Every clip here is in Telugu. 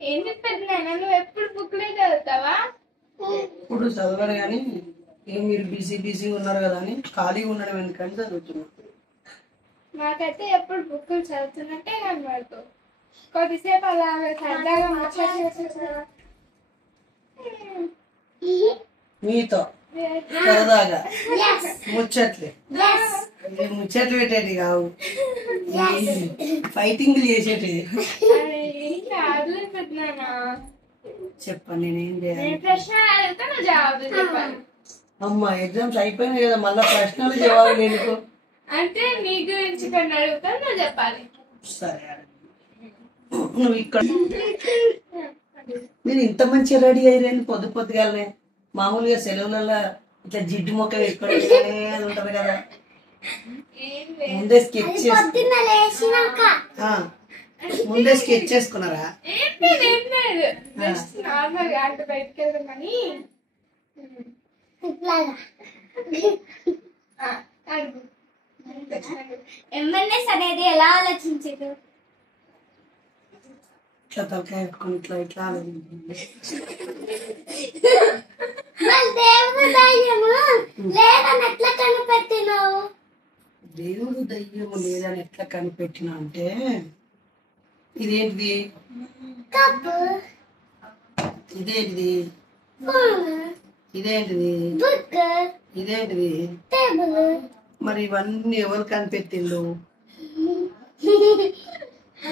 ఏం చెప్పేది నాన్న, నువ్వు ఎప్పుడు బుక్లే చదువుతావా? ఇప్పుడు చదవరు కానీ ఏం మీరు బిజీ ఉన్నారు కదా అని ఖాళీగా ఉండడం ఎందుకని చదువుతున్నా. నాకైతే ఎప్పుడు బుక్కులు చదువుతున్నట్టే కనబడుతూ కొద్దిసేపు అలా సరదాగా మాట్లాడుతున్నా మీతో సరదాగా ముచ్చట్లే. ముచ్చట్లు పెట్టేటి కావు, ఫైటింగ్లు చేసేటి. చెప్పండి నేనేం చేయాలి? ప్రశ్న అడిగితే నువ్వు జవాబు చెప్పాలి. అమ్మా ఎగ్జామ్స్ అయిపోయినాయి కదా, మళ్ళీ ప్రశ్నలు జవాబు లేదు అంటే నీ గురించి కొన్ని అడుగుతా, నువ్వు చెప్పాలి. సరే నువ్వు ఇక్కడ మీరు ఇంత మంచిగా రెడీ అయ్యారని పొద్దుగాలనే. మామూలుగా సెలవులలో ఇట్లా జిడ్డు మొక్క ఎక్కడ ఉంటది కదా, ముందే స్కెచ్ ముందే స్కెచ్ చేసుకున్నారా? నార్మల్ గా అంటే బయటకు వెళ్దామని ఎంఎన్ఎస్ అనేది ఎలా ఆలోచించారు? ఇట్లా తలకాయ పెట్టుకుని ఇట్లా ఇట్లా దేవుడు దయ్యము లేదని ఎట్లా కనిపెట్టినా అంటే, ఇదేంటిది ఇదేంటిది ఇదేంటిది ఇదేంటిది మరి ఇవన్నీ ఎవరు కనిపెట్టిండు?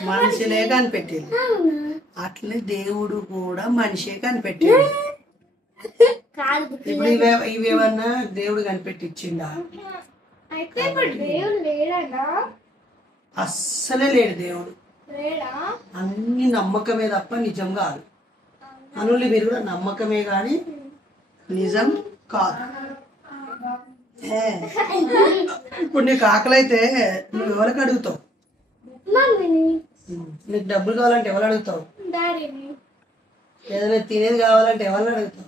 మనిషిలే కనిపెట్టిండు. అట్లనే దేవుడు కూడా మనిషే కనిపెట్టిండు. ఇప్పుడు ఇవేమన్నా దేవుడు కనిపెట్టించిండా? అయితే ఇప్పుడు దేవుడు లేడనా? అస్సలే లేడు దేవుడు. లేడా? అన్ని నమ్మకమే తప్ప నిజం కాదు. అనులు మీరు కూడా నమ్మకమే కానీ నిజం కాదు. ఇప్పుడు నీకు ఆకలి అయితే నువ్వు ఎవరికి అడుగుతావు? నీకు డబ్బులు కావాలంటే ఎవరు అడుగుతావు? ఏదైనా తినేది కావాలంటే ఎవరిని అడుగుతావు?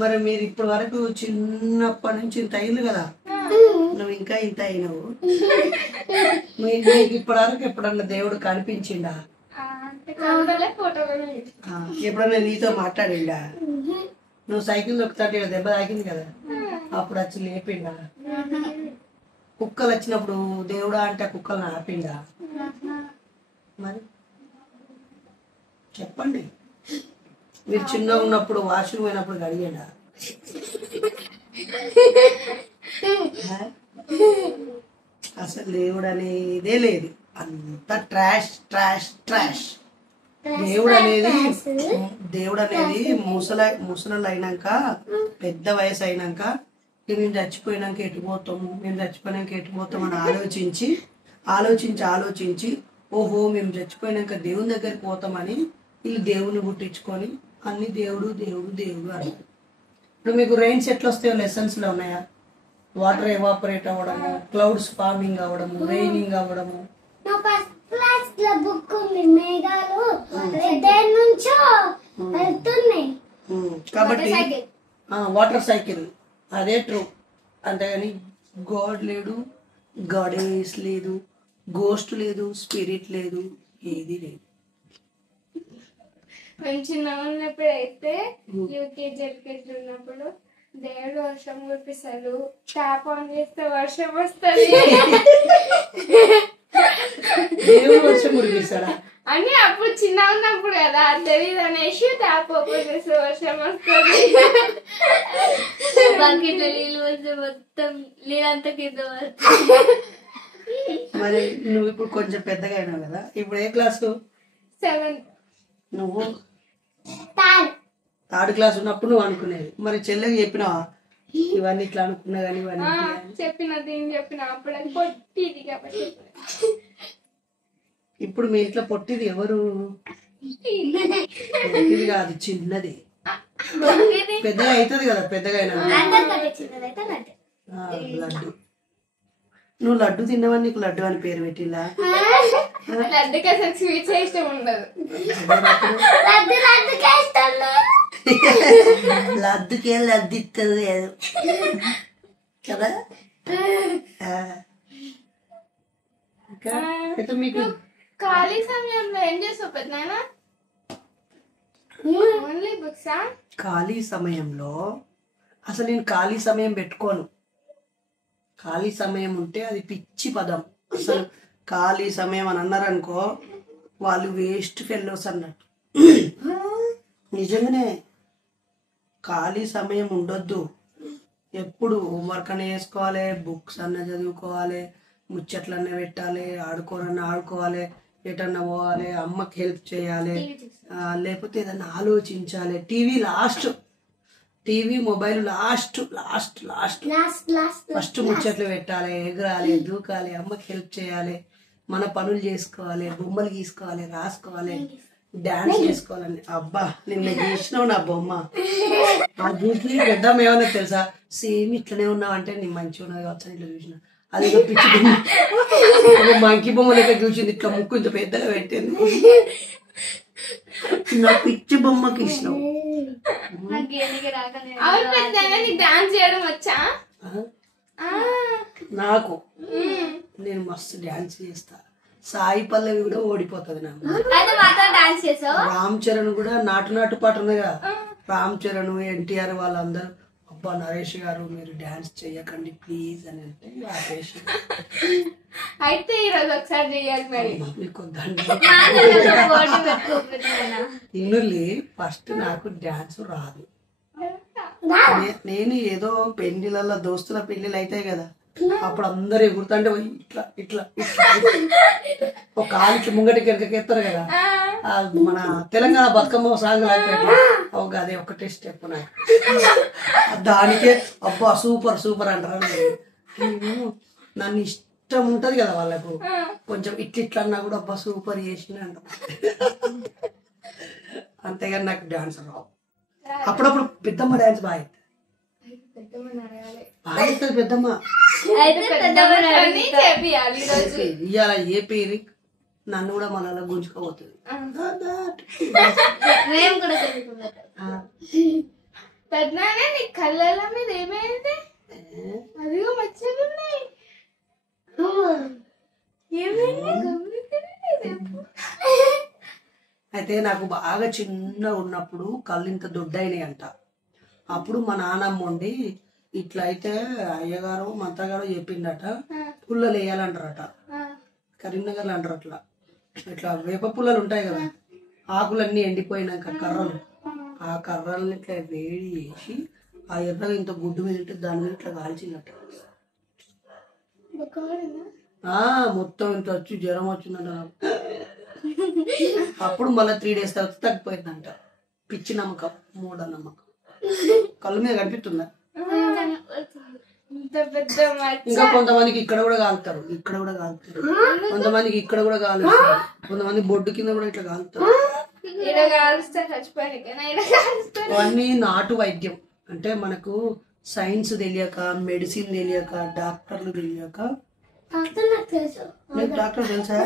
మరి మీరు ఇప్పటి వరకు చిన్నప్పటి నుంచి ఇంత అయింది కదా, నువ్వు ఇంకా ఇంత అయినావు. నీకు ఇప్పటి వరకు ఎప్పుడన్నా దేవుడు కనిపించిండా? ఎప్పుడన్నా నీతో మాట్లాడిండా? నువ్వు సైకిల్ దొక్కుతాంటే దెబ్బ తాకింది కదా, అప్పుడు వచ్చి లేపిండా? కుక్కలు వచ్చినప్పుడు దేవుడా అంటే కుక్కలను ఆపిండా? మరి చెప్పండి. మీరు చిన్నగా ఉన్నప్పుడు వాష్రూమ్ అయినప్పుడు గడిగాడా? అసలు దేవుడు అనేదే లేదు, అంత ట్రాష్ ట్రాష్ ట్రాష్. దేవుడు అనేది ముసలు అయినాక, పెద్ద వయసు అయినాక, మేము చచ్చిపోయినాక ఎటుపోతాము అని ఆలోచించి ఓహో మేము చచ్చిపోయినాక దేవుని దగ్గరికి పోతామని వీళ్ళు దేవుని పుట్టించుకొని అన్ని దేవుడు అని. ఇప్పుడు మీకు రైన్స్ ఎట్లా వస్తాయో లెసన్స్ లో ఉన్నాయా? వాటర్ ఎవాపరేట్ అవ్వడము, క్లౌడ్స్ ఫార్మింగ్ అవ్వడము, రైనింగ్ అవ్వడము. కాబట్టి వాటర్ సైకిల్ అదే ట్రూ. అంతేగాని గాడ్ లేడు, గాడెస్ లేదు, గోస్ట్ లేదు, స్పిరిట్ లేదు, ఏది లేదు. మేము చిన్నగా ఉన్నప్పుడు అయితే యూకేజీ ఎల్కేజీ ఉన్నప్పుడు దేవుడు వర్షం కురిపిస్తాడు, ట్యాప్ ఆన్ చేస్తే వర్షం వస్తుంది. దేవుడు వర్షం కురిపిస్తాడా అని అప్పుడు చిన్న ఉన్నప్పుడు కదా తెలియదు అనేసి ట్యాప్ ఓపెన్ చేస్తే వర్షం వస్తుంది. బకెట్లో నీళ్ళు వస్తే మొత్తం నీళ్ళంతా కింద. మరి నువ్వు ఇప్పుడు కొంచెం పెద్దగా అయినావు కదా, ఇప్పుడు ఏ క్లాసు? 7th. నువ్వు 3rd క్లాస్ ఉన్నప్పుడు నువ్వు అనుకునేది. మరి చెల్లెకి చెప్పినావా ఇవన్నీ ఇట్లా అనుకున్నా కానీ? ఇవన్నీ చెప్పిన అప్పుడు అది పొట్టిది కాబట్టి. ఇప్పుడు మీ ఇంట్లో పొట్టిది ఎవరు? పొట్టిది కాదు, చిన్నది. పెద్దగా అవుతుంది కదా, పెద్దగా అయినా లడ్డు. నువ్వు లడ్డు తిన్నావని నీకు లడ్డు అని పేరు పెట్టిందా? లడ్డుకి అసలు స్వీట్స్ ఇష్టం ఉండదు. లడ్డుకే లడ్డు ఇస్తుంది కదా. ఆ. ఇంకా అయితే మీకు ఖాళీ సమయంలో ఏం చేస్తావు పెద్దనాన్న? ఓన్లీ బుక్సా? ఖాళీ సమయంలో అసలు నేను ఖాళీ సమయం పెట్టుకోను. ఖాళీ సమయం ఉంటే అది పిచ్చి పదం. అసలు ఖాళీ సమయం అని అన్నారనుకో వాళ్ళు వేస్ట్ ఫెలోస్ అన్నట్టు. నిజంగానే ఖాళీ సమయం ఉండొద్దు. ఎప్పుడు హోంవర్క్ అన్న చేసుకోవాలి, బుక్స్ అన్న చదువుకోవాలి, ముచ్చట్లన్నా పెట్టాలి, ఆడుకోనన్నా ఆడుకోవాలి, ఎటన్నా పోవాలి, అమ్మకి హెల్ప్ చేయాలి, లేకపోతే ఏదన్నా ఆలోచించాలి. టీవీ మొబైల్ లాస్ట్ ఫస్ట్ ముచ్చట్లు పెట్టాలి, ఎగరాలి, దూకాలి, అమ్మకి హెల్ప్ చేయాలి, మన పనులు చేసుకోవాలి, బొమ్మలు గీసుకోవాలి, రాసుకోవాలి, డాన్స్ చేసుకోవాలని. అబ్బా నిన్న గీసినావు నా బొమ్మ. ఆ గీసి పెద్దమ్మ ఏమన్నా తెలుసా, సేమ్ ఇట్లనే ఉన్నావు అంటే నీ మంచిగా ఉన్నది కావచ్చు ఇట్లా చూసిన. అది పిచ్చి బొమ్మ, ఒక మంకీ బొమ్మ లెక్క చూసింది, ఇట్లా ముక్కు ఇంత పెద్దగా పెట్టింది. నా పిచ్చి బొమ్మకి ఇచ్చినావు. అవును పెద్దనాన్న, నీకు డాన్స్ చేయడం వచ్చా? నాకు నేను మస్తు డాన్స్ చేస్తా. సాయి పల్లవి కూడా ఓడిపోతుంది నాకు. డాన్స్ చేసావు. రామ్ చరణ్ కూడా నాటు పాట ఉన్నగా, రామ్ చరణ్ ఎన్టీఆర్ వాళ్ళందరూ అబ్బా నరేష్ గారు మీరు డాన్స్ చెయ్యకండి ప్లీజ్ అని అంటే ఆపేసి. అయితే ఈరోజు ఒకసారి చెయ్యాలి మరి. మీకు ఇన్నులే ఫస్ట్ నాకు డాన్స్ రాదు. నేను ఏదో పెళ్లిళ్ళ దోస్తుల పెళ్లిళ్ళు అవుతాయి కదా, అప్పుడు అందరు ఎగురుతుంటే ఇట్లా ఇట్లా ఇట్లా ఒక కాలికి ముంగటికి వెనకకెత్తారు కదా, మన తెలంగాణ బతుకమ్మ సాంగ్ ఒక అదే ఒకటే స్టెప్ నాకు. దానికే అబ్బా సూపర్ అంటారు. నన్ను ఇష్టం ఉంటది కదా వాళ్ళకు, కొంచెం ఇట్లా అన్నా కూడా అబ్బా సూపర్ చేసిన అంటారు. అంతేగాని నాకు డాన్స్ రావు. అప్పుడప్పుడు పెద్దమ్మ డాన్స్ బాగా అవుతుంది. పెద్దమ్మ ఇవాళ ఏ పేరు నన్ను కూడా మన గుంజుకోబోతుంది. పెద్దనాన్న నీ కళ్ళ మీద ఏమైంది? అదిగో మచ్చలు ఉన్నాయి. అయితే నాకు బాగా చిన్న ఉన్నప్పుడు కళ్ళు ఇంత దొడ్డైనాయి అంట. అప్పుడు మా నాన్నమ్మ ఉండి ఇట్లా అయితే అయ్యగారు మంత్రగారు చెప్పిండట, పుల్లలు వేయాలంటారట. కరీంనగర్లో అంటారు అట్లా. ఇట్లా వేప పుల్లలు ఉంటాయి కదా, ఆకులన్నీ ఎండిపోయినాక కర్రలు, ఆ కర్రల్ని ఇట్లా వేడి చేసి ఆ ఎర్రగా ఇంత గుడ్డు మీద ఉంటే దాని మీద ఇట్లా కాల్చిందట. మొత్తం ఇంత వచ్చి జ్వరం వచ్చిందంట నాకు. అప్పుడు మళ్ళీ 3 days తర్వాత తగ్గిపోయిందంట. పిచ్చి నమ్మకం, మూఢ నమ్మకం. కళ్ళు మీద కనిపిస్తుందా? ఇంకా కొంతమందికి ఇక్కడ కూడా కాలుతారు, కొంతమందికి ఇక్కడ కూడా కాలుస్తారు, కొంతమంది బొడ్డు కింద కూడా ఇట్లా కాలుతారు. అవన్నీ నాటు వైద్యం. అంటే మనకు సైన్స్ తెలియక, మెడిసిన్ తెలియక, డాక్టర్లు తెలియక. నీకు డాక్టర్ తెలుసా?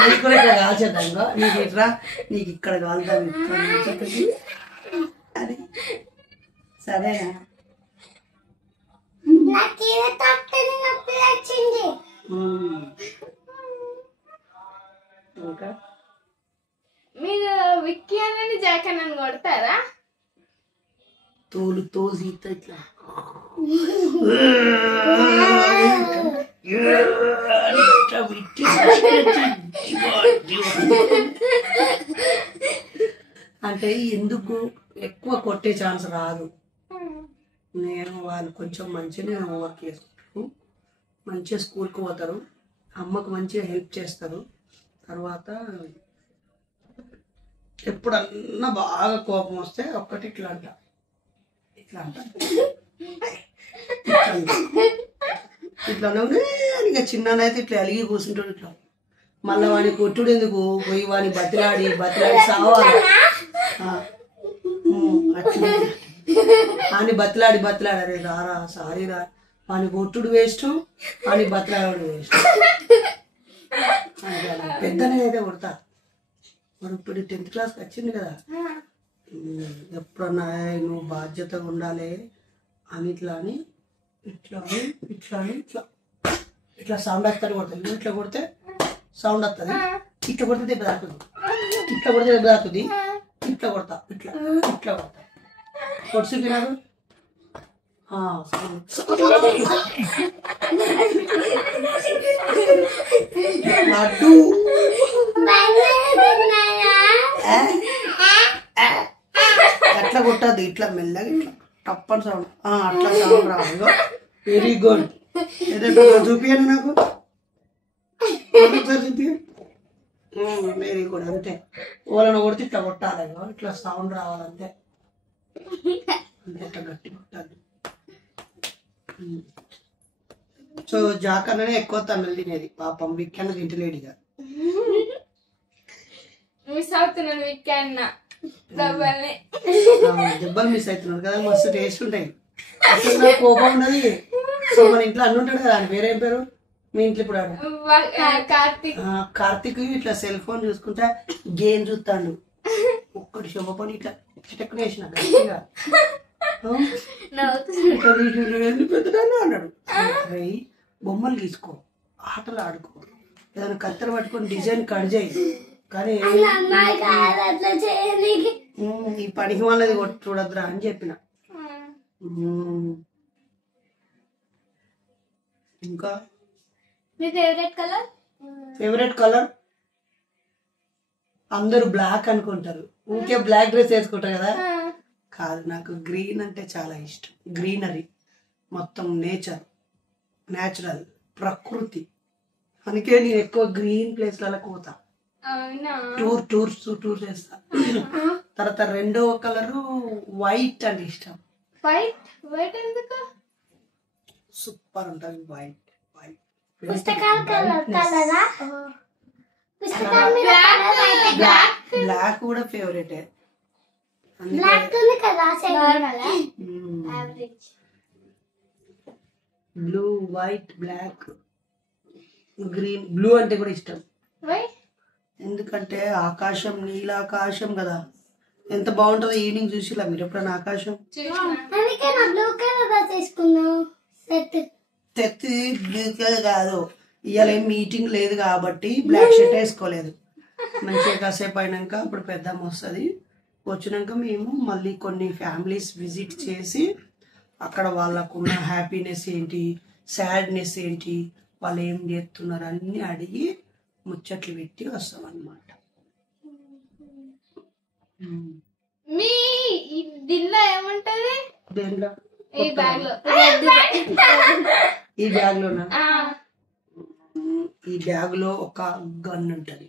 నీకు కూడా ఇట్లా కాల్చేద్దాంగా, నీకు ఇట్లా నీకు ఇక్కడ కాలుతాం అది సరేనా? ఇంకా మీరు విక్కీ అని జాక్ అని కొడతారా? తోలు తీస్తా ఇట్లా అంటే ఎందుకు ఎక్కువ కొట్టే ఛాన్స్ రాదు. నేను వాళ్ళు కొంచెం మంచిగా హోంవర్క్ చేసుకుంటారు, మంచిగా స్కూల్కి పోతారు, అమ్మకు మంచిగా హెల్ప్ చేస్తారు. తర్వాత ఎప్పుడన్నా బాగా కోపం వస్తే ఒక్కటి ఇట్లా అంట ఇక చిన్ననైతే ఇట్లా అలిగి కూర్చుంటాడు. ఇట్లా మళ్ళీ వాడిని కొట్టుడు ఎందుకు, పోయి వాడిని బతిలాడి సావాలి. అట్లా అని బతిలాడి అరే రారా సారీ రా, వాని కొట్టుడు వేస్ట్, వాని బతిలాడు వేస్ట్. పెద్దనే అయితే కొడతా. మరి ఇప్పుడు 10th class వచ్చింది కదా, ఎప్పుడన్నా నువ్వు బాధ్యతగా ఉండాలి అని ఇట్లా అని ఇట్లా ఇట్లా ఇట్లా ఇట్లా సౌండ్ వస్తుంది కొడుతుంది. ఇట్లా కొడితే సౌండ్ వస్తుంది, ఇట్లా కొడితే దెబ్బ తాకుతుంది, ఇట్లా కొడితే దెబ్బ తాకుతుంది, ఇట్లా కొడతా, ఇట్లా ఇట్లా కొడతా. కొడుతుంది నాకు లడ్డు ఎట్లా కొట్టదు, ఇట్లా మెల్లగా ఇట్లా టప్పని సౌండ్, అట్లా సౌండ్ రాదు. Very good. ఏదో చూపియండి నాకు, చూపి. Very good. అంతే, ఓలను కొడితే ఇట్లా కొట్టాలి, ఇట్లా సౌండ్ రావాలంతే. అంతే గట్టి కొట్టాలి. సో జాకన్ననే ఎక్కువ తమిళ తినేది, పాపం విక్కన్న తింటలేడిగా. మిస్ అవుతున్నాను విక్కన్న దెబ్బల్ని. దెబ్బలు మిస్ అవుతున్నాడు కదా, మస్తు టేస్ట్ ఉంటాయి. అసలు నాకు కోపం ఉన్నది. సో మన ఇంట్లో అన్ని ఉంటాడు కదా, ఆయన పేరేం పేరు మీ ఇంట్లో ఇప్పుడు? కార్తీక్ ఇట్లా సెల్ ఫోన్ చూసుకుంటా గేమ్ చూస్తాడు. ఒక్కటి శుభపని ఇట్లా చిటక్కున వేసిన గట్టిగా అన్నాడు. బొమ్మలు తీసుకో, ఆటలు ఆడుకో, ఏదైనా కత్తెర పట్టుకొని డిజైన్ కట్ చేయి, కానీ ఈ పనికి వాళ్ళది చూడద్దురా అని చెప్పిన. ఇంకా ఫేవరెట్ కలర్ అందరూ బ్లాక్ అనుకుంటారు, ఊరికే బ్లాక్ డ్రెస్ వేసుకుంటారు కదా. కాదు, నాకు గ్రీన్ అంటే చాలా ఇష్టం. గ్రీనరీ మొత్తం నేచర్, న్యాచురల్ ప్రకృతి. అందుకే నేను ఎక్కువ గ్రీన్ ప్లేస్లలో పోతా, టూర్ చేస్తా. తర్వాత రెండో కలరు వైట్ అంటే ఇష్టం. వైట్ ఎందుకు? సూపర్ ఉంటుంది వైట్. బ్లాక్ కూడా favourite. Blue, white, black, green. Blue అంటే కూడా ఇష్టం, ఎందుకంటే ఆకాశం నీలాకాశం కదా, ఎంత బాగుంటుందో. ఈవినింగ్ చూసిలా మీరు ఎప్పుడైనా ఆకాశం? తెత్తి బ్లూ కలర్ కాదు, ఇవాళ ఏం మీటింగ్ లేదు కాబట్టి బ్లాక్ షర్ట్ వేసుకోలేదు. మంచిగా కాసేపు అయినాక అప్పుడు పెద్దమ్మ వస్తుంది, వచ్చినాక మేము మళ్ళీ కొన్ని ఫ్యామిలీస్ విజిట్ చేసి అక్కడ వాళ్ళకున్న హ్యాపీనెస్ ఏంటి, సాడ్నెస్ ఏంటి, వాళ్ళు ఏం చేస్తున్నారు అన్నీ అడిగి ముచ్చట్లు పెట్టి వస్తాం అన్నమాట. మీ దీనిలో ఏముంటది? దేంట్లో? ఈ బ్యాగ్ లో. ఈ బ్యాగ్ లోనా? ఈ బ్యాగ్ లో ఒక గన్ ఉంటది,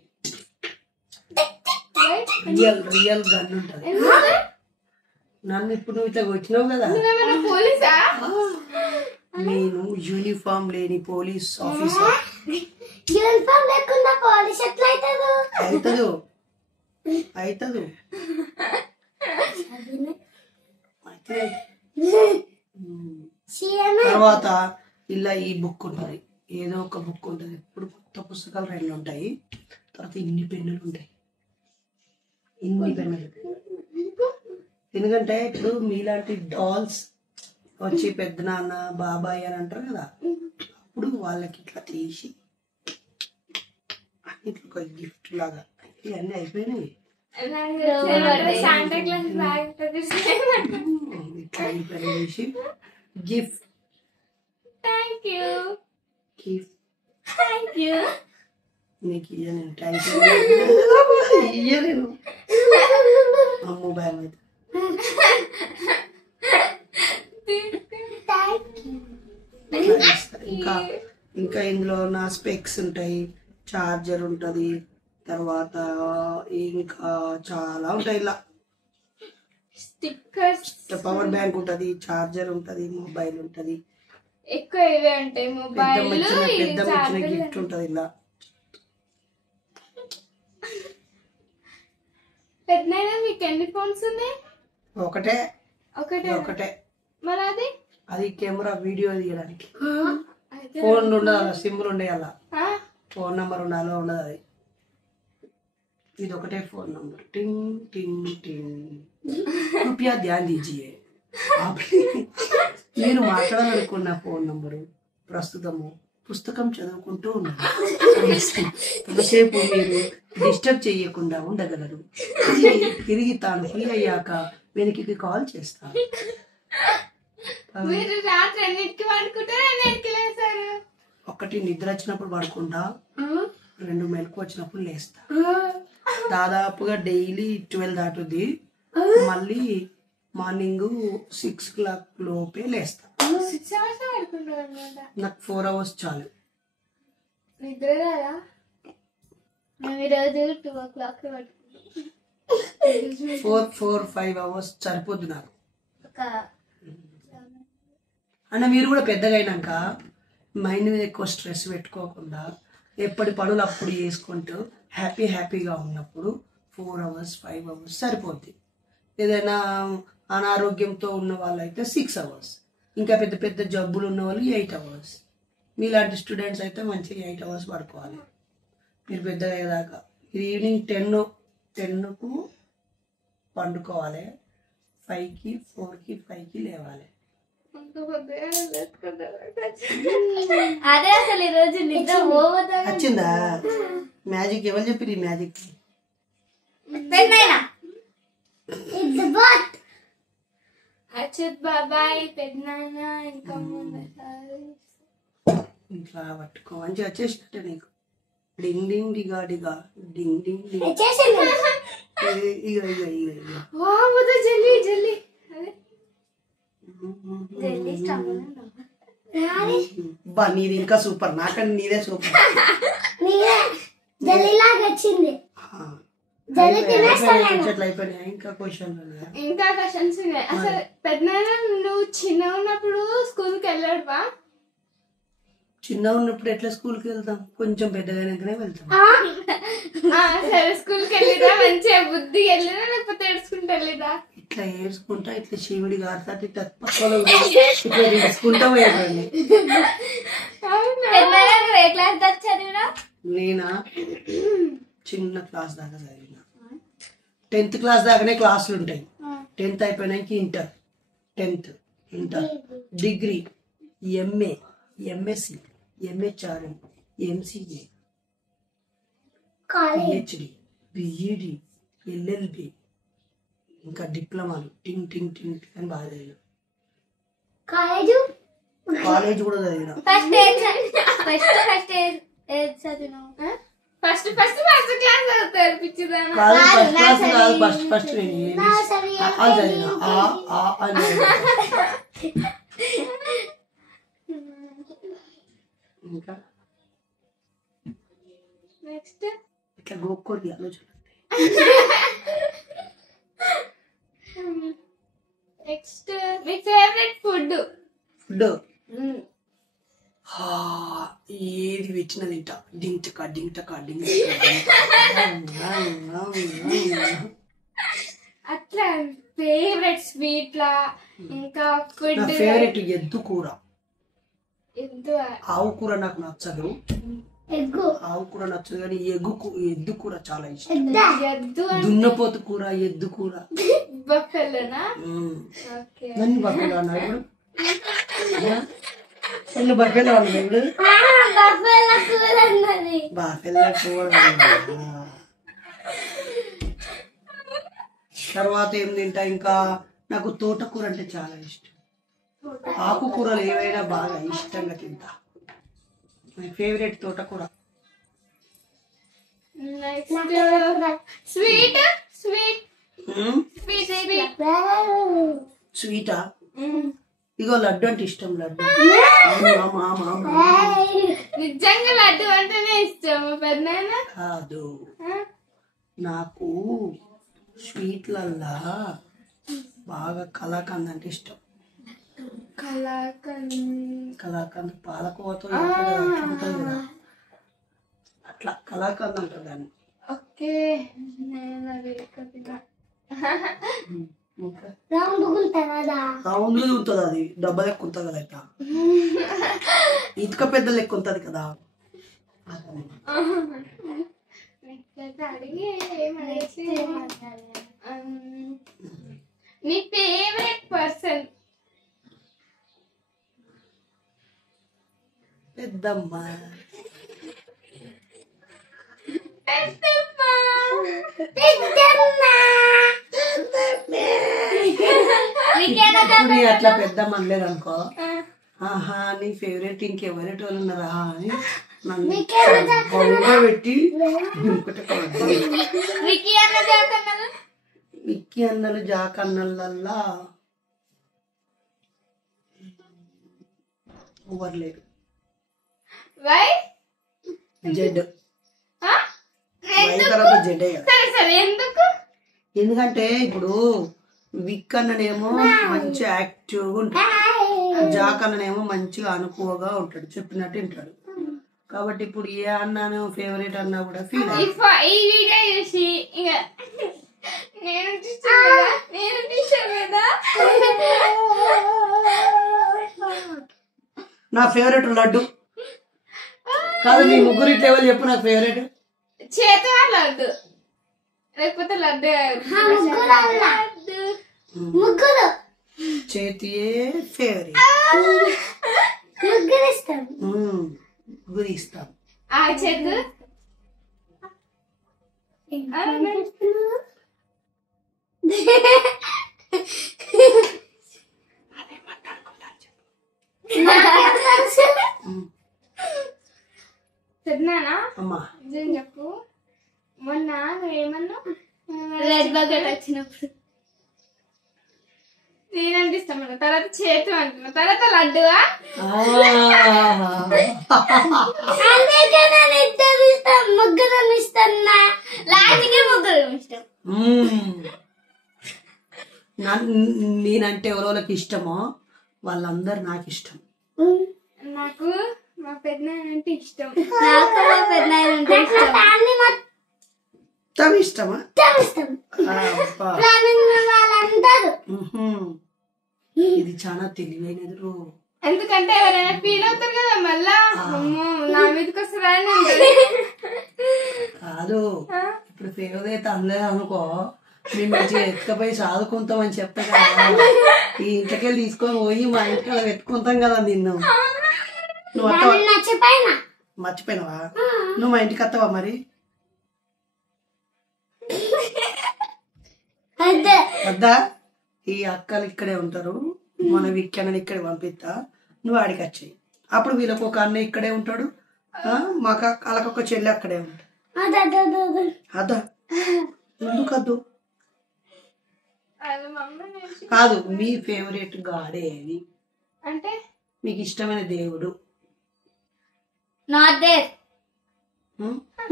రియల్ గన్ ఉంటది. నన్ను ఇప్పుడు నువ్వు ఇట్లా వచ్చినావు కదా, నేను యూనిఫామ్ లేని పోలీస్ ఆఫీసర్. అవుతుంది. తర్వాత ఇలా ఈ బుక్ ఉంటుంది, ఏదో ఒక బుక్ ఉంటుంది. ఇప్పుడు కొత్త పుస్తకాలు 2 ఉంటాయి. తర్వాత ఇన్ని పెన్నులు ఉంటాయి, ఇన్ని పెన్నులు. ఎందుకంటే ఇప్పుడు మీలాంటి డాల్స్ వచ్చి పెద్ద నాన్న బాబాయ్ అని అంటారు కదా, అప్పుడు వాళ్ళకి ఇట్లా తీసి ఇట్లా ఒక గిఫ్ట్ లాగా ఇవన్నీ అయిపోయినాయి. ఇట్లా అయిపోయి గిఫ్ట్. Thank you. నీకు ఇయ్యను, థ్యాంక్ యూ ఇయ్యలేను. అమ్మో భయం అయితే. ఇంకా ఇందులో నా స్పెక్స్ ఉంటాయి, చార్జర్ ఉంటుంది, తర్వాత ఇంకా చాలా ఉంటాయి. ఇలా స్టిక్కర్స్, పవర్ బ్యాంక్ ఉంటుంది, చార్జర్ ఉంటుంది, మొబైల్ ఉంటుంది. ఎక్కువ ఇవే ఉంటాయి. మొబైల్ పెద్ద గిఫ్ట్ ఉంటుంది. ఇలా పెద్ద మీకు ఎన్ని ఫోన్స్ ఉన్నాయి? ఒకటే. మరి అది కెమెరా వీడియో తీయడానికి. ఫోన్ ఉండాలి, సిమ్లు ఉండే, అలా ఫోన్ నెంబర్ ఉండాలో ఉండదు. అది ఇది ఒకటే ఫోన్ నెంబర్. టింగ్ టింగ్ టింగ్. कृपया ध्यान दीजिए, మీరు మాట్లాడాలనుకున్న ఫోన్ నంబరు ప్రస్తుతము పుస్తకం చదువుకుంటూ ఉన్నారు. కొంతసేపు మీరు డిస్టర్బ్ చేయకుండా ఉండగలరు. తిరిగి తాను ఫ్రీ అయ్యాక వెనక్కి కాల్ చేస్తాను. మీరు రాత్రి ఎన్నిటికి పడుకుంటారు, ఎన్నిటికి లేస్తారు? ఒకటి నిద్ర వచ్చినప్పుడు పడుకుంటా, 2 మెలకు వచ్చినప్పుడు లేస్తా. దాదాపుగా డైలీ 12 దాటుద్ది. మళ్ళీ మార్నింగ్ 6 o'clock లోపే లేస్తా. 6 hours పడుకుంటారు అనమాట. నాకు 4 hours చాలు. నిద్ర రాదా? మేము ఈరోజు 2 o'clock పడుకున్నాం. 4-5 hours సరిపోద్ది నాకు. ఒక అంటే మీరు కూడా పెద్దగా అయినాక మైండ్ మీద ఎక్కువ స్ట్రెస్ పెట్టుకోకుండా ఎప్పటి పనులు అప్పుడు చేసుకుంటూ హ్యాపీగా ఉన్నప్పుడు 4 hours 5 hours సరిపోద్ది. ఏదైనా అనారోగ్యంతో ఉన్న వాళ్ళైతే 6 hours, ఇంకా పెద్ద పెద్ద జబ్బులు ఉన్న వాళ్ళు 8 hours. మీలాంటి స్టూడెంట్స్ అయితే మంచిగా 8 hours పడుకోవాలి మీరు పెద్దగా అయ్యేదాకా. ఇది ఈవినింగ్ 10కు పండుకోవాలి, 5కి 4కి 5కి లేవాలి. అదే అసలు ఈరోజు నిద్ర పోవద్దా వచ్చిందా మ్యాజిక్? ఎవరు చెప్పారు ఈ మ్యాజిక్? పెద్దయినా అచ్యుత్ బాబాయ్, పెద్దనాన్న, ఇంకా ఇట్లా పట్టుకో, మంచిగా వచ్చేసినట్టే నీకు. డింగ్ డింగ్ డిగా డిగా డింగ్ డింగ్ డింగ్. జల్లి జల్లి. బా నీది ఇంకా సూపర్, నాకంటే నీదే సూపర్. అయిపోయినాయి. ఇంకా క్వశ్చన్ ఇంకా క్వశ్చన్స్ ఉన్నాయి. అసలు పెద్దనాన్న నువ్వు చిన్న ఉన్నప్పుడు స్కూల్కి వెళ్ళాడువా? చిన్న ఉన్నప్పుడు ఎట్లా స్కూల్కి వెళ్తాం? కొంచెం పెద్దగానే వెళ్తాం. సరే, స్కూల్కి వెళ్ళిదా? మంచిగా బుద్ధి వెళ్ళినా లేకపోతే ఏడ్చుకుంటా వెళ్ళిదా? ఇట్లా ఏడ్చుకుంటా, ఇట్లా శివుడి గారుతా, ఇట్లా పక్కలో ఇట్లా తీసుకుంటా పోయేదాన్ని. ఏ క్లాస్ దాకా చదివినా? నేనా చిన్న క్లాస్ దాకా చదివిన. 10th క్లాస్ దాకానే క్లాసులు ఉంటాయి. 10th అయిపోయినాక inter, 10th inter, degree, MA, MSc, MHRM, MCA, PhD, BEd, LLB, ఇంకా డిప్లొమాలు టింగ్ టింగ్ టింగ్ అని బాగా చదివిన. కాలేజ్ కూడా చదివిన. ఫస్ట్ క్లాస్ చదువుతారు పిచ్చిదానా? ఫస్ట్ చదివిన. ఇంకా నెక్స్ట్ ఇట్లా గోక్కోరి ఆలోచన. నెక్స్ట్ మీ ఫేవరెట్ ఫుడ్? ఫుడ్ ఏది పెట్టిన తింటా. డింటక డింటక అట్లా ఫేవరెట్ స్వీట్ లా, ఇంకా ఫుడ్. నా ఫేవరెట్ ఎద్దు కూర. ఎద్దు? ఆవు కూర నాకు నచ్చదు. ఆవు కూర నచ్చదు కానీ ఎద్దు కూర చాలా ఇష్టం. ఎద్దు దున్నపోతు కూర, ఎద్దు కూర. బఫెలోనా? నన్ను బఫెలో అన్నాడు. నన్ను బఫెలో అన్నాడు. బఫెలో కూర. తర్వాత ఏం తింటా ఇంకా, నాకు తోటకూర అంటే చాలా ఇష్టం. ఆకుకూరలు ఏవైనా బాగా ఇష్టంగా తింటా. మై ఫేవరెట్ తోటకూర. స్వీట్ స్వీటా? ఇగో లడ్డు అంటే ఇష్టం. లడ్డు నిజంగా లడ్డు అంటేనే ఇష్టం పెద్దనాన్న? కాదు, నాకు స్వీట్లల్లా బాగా కలాకండ్ అంటే ఇష్టం. కలాకండ్ పాలకోవతో ఉంటుంది కదా, అట్లా కలాకండ్ అంటారు దాన్ని. ఓకే, నేను అది రౌండ్ ఉంటుంది, అది డబ్బా లెక్క ఉంటుంది కదా, ఇట్లా ఇటుక పెద్ద లెక్క ఉంటుంది కదా. మీ ఫేవరెట్ పర్సన్? పెద్దమ్మ. ఇప్పుడు అట్లా పెద్దమ్మ అనలేదు అనుకో, ఆహా నీ ఫేవరెట్ ఇంకెవరెట్ వాళ్ళు ఉన్నారా అని నన్ను బొంగ పెట్టి మిక్కీ అన్నలు జాక్ అన్నలల్లా ఎవరు లేరు. జెడ్ తర్వాత జెడ్. ఎందుకంటే ఇప్పుడు విక్ అన్ననేమో మంచి యాక్టివ్గా ఉంటాడు, జాక్ అన్ననేమో మంచిగా అనుకువగా ఉంటాడు, చెప్పినట్టు వింటాడు. కాబట్టి ఇప్పుడు ఏ అన్నాను ఫేవరెట్ అన్నా కూడా ఫీల్ ఈ వీడియో చూసి ఇక నా ఫేవరెట్ లడ్డు కాదు. మీ ముగ్గురు ఇట్లా ఎవరు చెప్పు నాకు ఫేవరెట్. చేతి లడ్డు లేకపోతే లడ్డు ముగ్గురు చేతియే ఫేవరెట్. ముగ్గురు ఇస్తాం. ముగ్గురు ఇస్తాం. ఆ చేతు చెప్తున్నానా అమ్మా చెప్పు. మొన్న నువ్వేమన్నా రెడ్ బకెట్ వచ్చినప్పుడు నేనంటే ఇష్టం, తర్వాత చేతు అంటున్నా, తర్వాత లడ్డువా. ముగ్గురు ఇస్తున్నా, లాస్ట్కి ముగ్గురు ఇష్టం. నేనంటే ఎవరోళ్ళకి ఇష్టమో వాళ్ళందరు నాకు ఇష్టం. నాకు మా పెద్దనాన్న అంటే ఇష్టం. నాకు పెద్దనాన్న అంటే ఇష్టం. తమ ఇష్టమా? ఇది చాలా తెలివైనది రో. ఎందుకంటే ఎవరైనా ఫీల్ అవుతారు కదా, మళ్ళా నా మీదకి వస్తారా అని. కాదు ఇప్పుడు ఫేవరెట్ అనలేదు అనుకో, మేము మంచిగా ఎత్తుకపోయి చదువుకుంటామని చెప్తా కదా, ఈ ఇంటికెళ్ళి తీసుకొని పోయి మా ఇంటికి పెట్టుకుంటాం కదా నిన్ను. నువ్వు మర్చిపోయినావా? నువ్వు మా ఇంటికి వస్తావా మరి? వద్దా? ఈ అక్కలు ఇక్కడే ఉంటారు, మన విక్కన్నని ఇక్కడే పంపిస్తా, నువ్వు ఆడికి వచ్చాయి. అప్పుడు వీళ్ళకి ఒక అన్న ఇక్కడే ఉంటాడు, మాకు వాళ్ళకొక చెల్లి అక్కడే ఉంటాడు. అదా ఎందుకద్దు? కాదు మీ ఫేవరెట్ గాడేది అంటే మీకు ఇష్టమైన దేవుడు? Not there.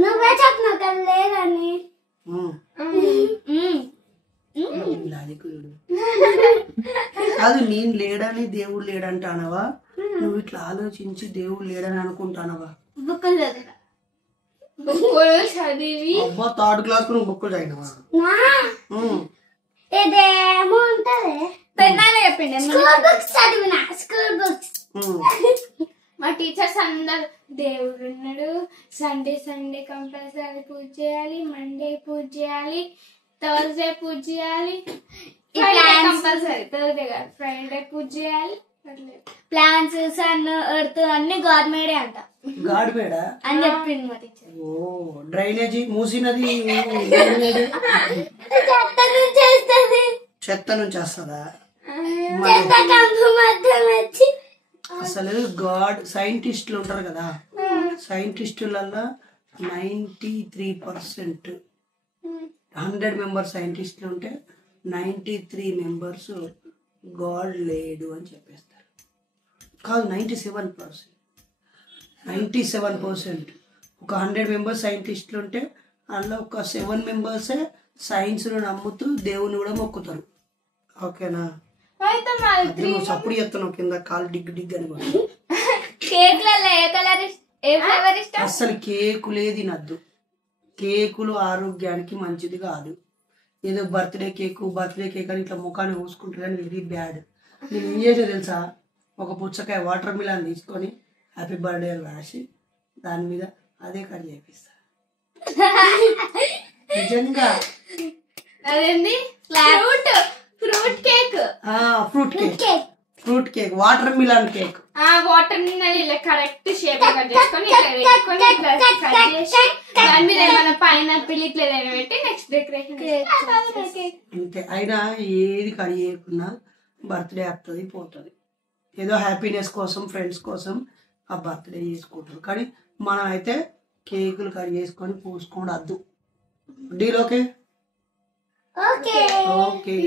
నువ్వే చెప్పినావు కదా లేదని. కాదు నేను లేడని దేవుడు లేడంటానవా? నువ్వు ఇట్లా ఆలోచించి దేవుడు లేడని అనుకుంటానవా? బుక్కులు చదివి అబ్బా థర్డ్ క్లాస్ నువ్వు బుక్కులు చదివినవా? ఇదేమో ఉంటది పెద్దనాన్న చెప్పిండే స్కూల్ బుక్స్ చదివిన. స్కూల్ బుక్స్ మా టీచర్స్ అందరు దేవుడు ఉన్నాడు, సండే సండే కంపల్సరీ పూజ చేయాలి, మండే పూజ చేయాలి, థర్స్డే పూజ చేయాలి, కంపల్సరీ థర్స్డే కాదు ఫ్రైడే పూజ చేయాలి. ప్లాన్స్ సన్ ఎర్త్ అన్ని గాడ్ మేడే అంట. గాడ్ మేడా అని చెప్పింది మా టీచర్. ఓ డ్రైనేజీ మూసినది చెత్త నుంచి వస్తుందా? అసలు గాడ్ సైంటిస్టులు ఉంటారు కదా, సైంటిస్టులలో 93% 100 మెంబర్స్ సైంటిస్టులు ఉంటే 93 మెంబర్స్ గాడ్ లేడు అని చెప్పేస్తారు. కాదు 97%. ఒక 100 మెంబర్స్ సైంటిస్టులు ఉంటే అందులో ఒక 7 మెంబర్సే సైన్స్ను నమ్ముతూ దేవుని కూడా మొక్కుతారు. ఓకేనా? నువ్వు సప్పుడు చేస్తున్నావు కింద కాలు డిగ్ డిగ్ అని. అసలు కేకులే తినద్దు, కేకులు ఆరోగ్యానికి మంచిది కాదు. ఏదో బర్త్డే కేక్ అని ఇట్లా ముఖాన్ని పూసుకుంటారని వెరీ బ్యాడ్. నేను ఏం చేసా తెలుసా? ఒక పుచ్చకాయ వాటర్ మిలాన్ తీసుకొని హ్యాపీ బర్త్డే అని రాసి దాని మీద అదే కట్ చేపిస్తా. నిజంగా అదేంది fruit cake. Fruit cake, water melon cake. Water melon ఇలా కరెక్ట్ షేప్ కట్ చేసుకొని ఇట్లా పెట్టుకొని ఇట్లా కట్ చేసి దాని మీద ఏమైనా పైనాపిల్ ఇట్లా ఏదైనా పెట్టి నెక్స్ట్ డెకరేషన్ అంతే. అయినా ఏది కట్ చేయకున్నా బర్త్డే వస్తుంది పోతుంది. ఏదో హ్యాపీనెస్ కోసం ఫ్రెండ్స్ కోసం ఆ బర్త్డే చేసుకుంటారు. కానీ మనం అయితే కేకులు కట్ చేసుకొని పూసుకోవద్దు. Deal okay? ఓకే.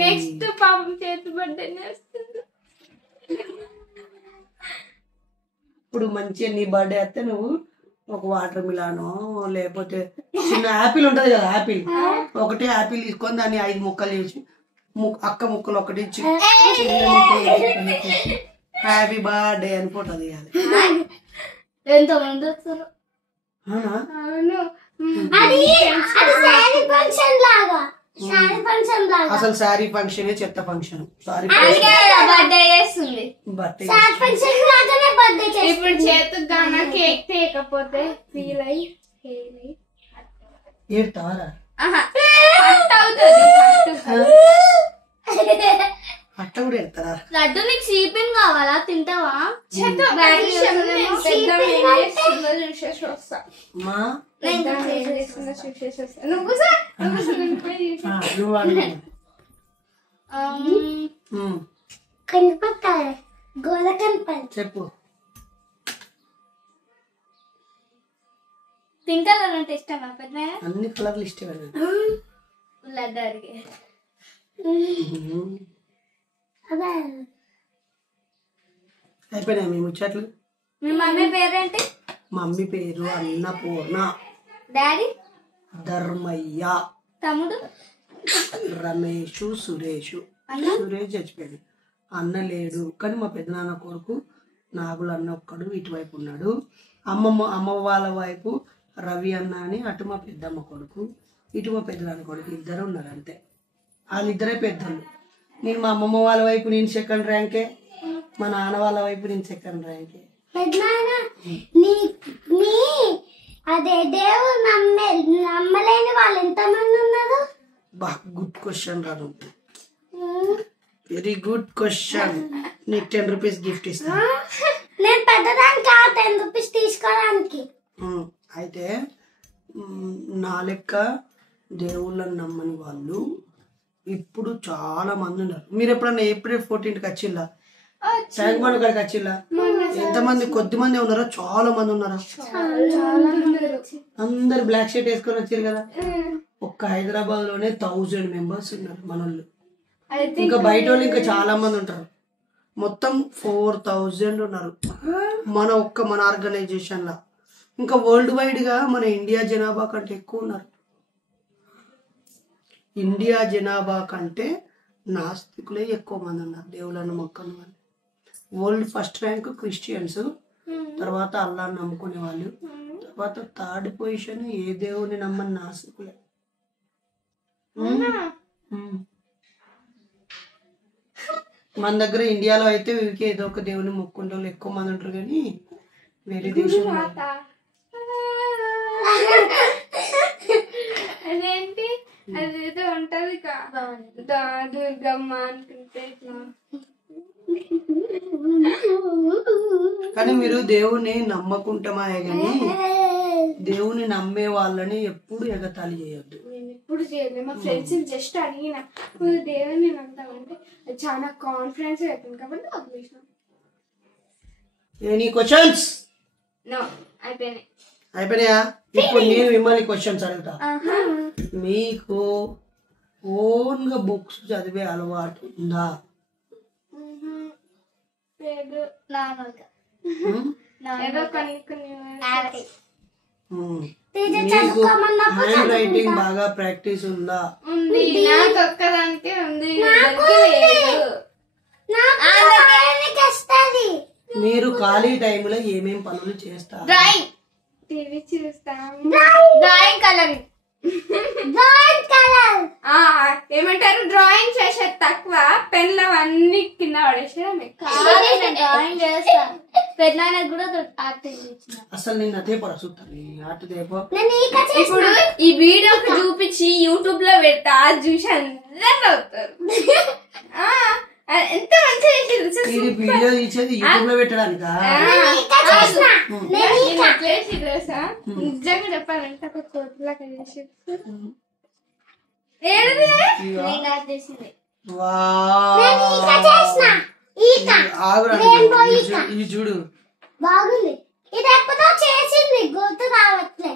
నెక్స్ట్ పాపం చేతి బర్త్డే వస్తుంది. ఇప్పుడు మంచిగా నీ బర్త్డే వస్తే నువ్వు ఒక వాటర్ మిలానో లేకపోతే చిన్న యాపిల్ ఉంటది కదా, యాపిల్ ఒకటి యాపిల్ తీసుకొని దాన్ని 5 ముక్కలు చేసి అక్క ముక్కలు ఒకటి ఇచ్చి హ్యాపీ బర్త్డే అనుకుంటది. ఎంతమంది వస్తారు? అవును అసలు శారీ ఫంక్షన్ చెత్త ఫంక్షన్. సారీ బర్త్డే చేస్తుంది. బర్త్డే ఇప్పుడు చేతికి గాన కేక్ తేకపోతే ఫీల్ అయ్యి ఏడుతారా? అట్ట కూడా ఎడతారా? లడ్డు నీకు చీపిన్ కావాలా? తింటావా? మా కనిపట్టాలి గోల కనిపడి చెప్పు. పింక్ కలర్ అంటే ఇష్టమా పెద్ద? అన్ని కలర్లు ఇష్టమే. లడ్డు అడిగే అయిపోయినాయి మీ ముచ్చట్లు. మీ మమ్మీ పేరేంటి? మమ్మీ పేరు అన్నపూర్ణ. డాడీ? ధర్మయ్య. తమ్ముడు? రమేష్, సురేష్. సురేష్ చచ్చిపోయాడు. అన్న లేడు. కానీ మా పెద్దనాన్న కొడుకు నాగులు అన్న ఒక్కడు ఇటువైపు ఉన్నాడు. అమ్మ వాళ్ళ వైపు రవి అన్న అని అటు మా పెద్దమ్మ కొడుకు, ఇటు మా పెద్దనాన్న కొడుకు, ఇద్దరు ఉన్నారు అంతే. వాళ్ళిద్దరే పెద్దలు. నేను మా అమ్మమ్మ వాళ్ళ వైపు నేను సెకండ్ ర్యాంకే, మా నాన్న వాళ్ళ వైపు నేను సెకండ్ ర్యాంకే. అదే దేవుడు నమ్మలేని వాళ్ళు ఎంతమంది ఉన్నారు? బా గుడ్ క్వశ్చన్ రా నువ్వు. Very good question. నీకు 10 రూపీస్ గిఫ్ట్ ఇస్తా. నేను పెద్దదానికి 10 రూపీస్ తీసుకోవడానికి. అయితే నా లెక్క దేవుళ్ళని నమ్మని వాళ్ళు ఇప్పుడు చాలా మంది ఉన్నారు. మీరు ఎప్పుడన్నా ఏప్రిల్ 14కి వచ్చిల్లా? ట్యాంక్ బండ్ కాడికి వచ్చిల్లా? ఎంతమంది? కొద్ది మంది ఉన్నారా? చాలా మంది ఉన్నారా? అందరు బ్లాక్ షర్ట్ వేసుకొని వచ్చారు కదా. ఒక్క హైదరాబాద్ లోనే 1000 మెంబర్స్ ఉన్నారు మనోళ్ళు. ఇంకా బయట వాళ్ళు ఇంకా చాలా మంది ఉంటారు. మొత్తం 4000 ఉన్నారు మన ఆర్గనైజేషన్ లా. ఇంకా వరల్డ్ వైడ్ గా మన ఇండియా జనాభా కంటే ఎక్కువ ఉన్నారు. ఇండియా జనాభా కంటే నాస్తికులే ఎక్కువ మంది ఉన్నారు, దేవుళ్ళను మొక్కని వాళ్ళు. వరల్డ్ ఫస్ట్ ర్యాంక్ క్రిస్టియన్స్, తర్వాత అల్లాహ్ నమ్ముకునే వాళ్ళు, తర్వాత థర్డ్ పొజిషన్ ఏ దేవుని నమ్మని నాస్తికులే. మన దగ్గర ఇండియాలో అయితే వీరికి ఏదో ఒక దేవుని మొక్కుంటే వాళ్ళు ఎక్కువ మంది ఉంటారు. కానీ వేరే దేశంలో అదేంటి అదేదో ఉంటది దుర్గమ్మ అనుకుంటే. కానీ మీరు దేవుని నమ్మకుంటామా కానీ దేవుని నమ్మే వాళ్ళని ఎప్పుడు ఎగతాళి చేయొద్దు. నేను ఎప్పుడు చేయలేదు. మా ఫ్రెండ్స్ జస్ట్ అడిగిన దేవుని నమ్ముతామంటే చాలా కాన్ఫిడెన్స్ అవుతుంది కాబట్టి వదిలేసిన. Any questions? నో, అయిపోయినాయి. అయిపోయినాయా? ఇప్పుడు నేను మిమ్మల్ని క్వశ్చన్స్ అడుగుతా. మీకు ఓన్ గా బుక్స్ చదివే అలవాటు ఉందా? ఏదో కొన్ని మీకు హ్యాండ్ రైటింగ్ బాగా ప్రాక్టీస్ ఉందా? ఉంది. నాకు ఒక్కదానికే ఉంది. మీరు ఖాళీ టైంలో ఏమేం పనులు చేస్తారు? డ్రాయింగ్, టీవీ చూస్తాం, డ్రాయింగ్ కలరింగ్. డ్రాయింగ్ కలర్ ఏమంటారు, డ్రాయింగ్ చేసేది తక్కువ, పెన్లు అవన్నీ కింద పడేసేది ఎక్కువ. డ్రాయింగ్ చేస్తాను. పెద్దనాన్నకు కూడా ఆర్ట్ ఇచ్చిన. అసలు నేను అదే పడుతాను ఆర్ట్ దేపో. ఇప్పుడు ఈ వీడియోకి చూపించి యూట్యూబ్ లో పెడతా, చూసి అందరు అవుతారు. ఎంత మంచిగా చేసిండ్రు సార్. ఇది వీడియో తీసేది యూట్యూబ్ లో పెట్టడానికా? నేను ఎట్లా చేసిండ్రు సార్? నిజంగా చెప్పాలంటే ఒక కోతులాగా చేసి చేసింది. ఇది చూడు బాగుంది. ఇది ఎప్పుడో చేసింది, గుర్తు రావట్లే.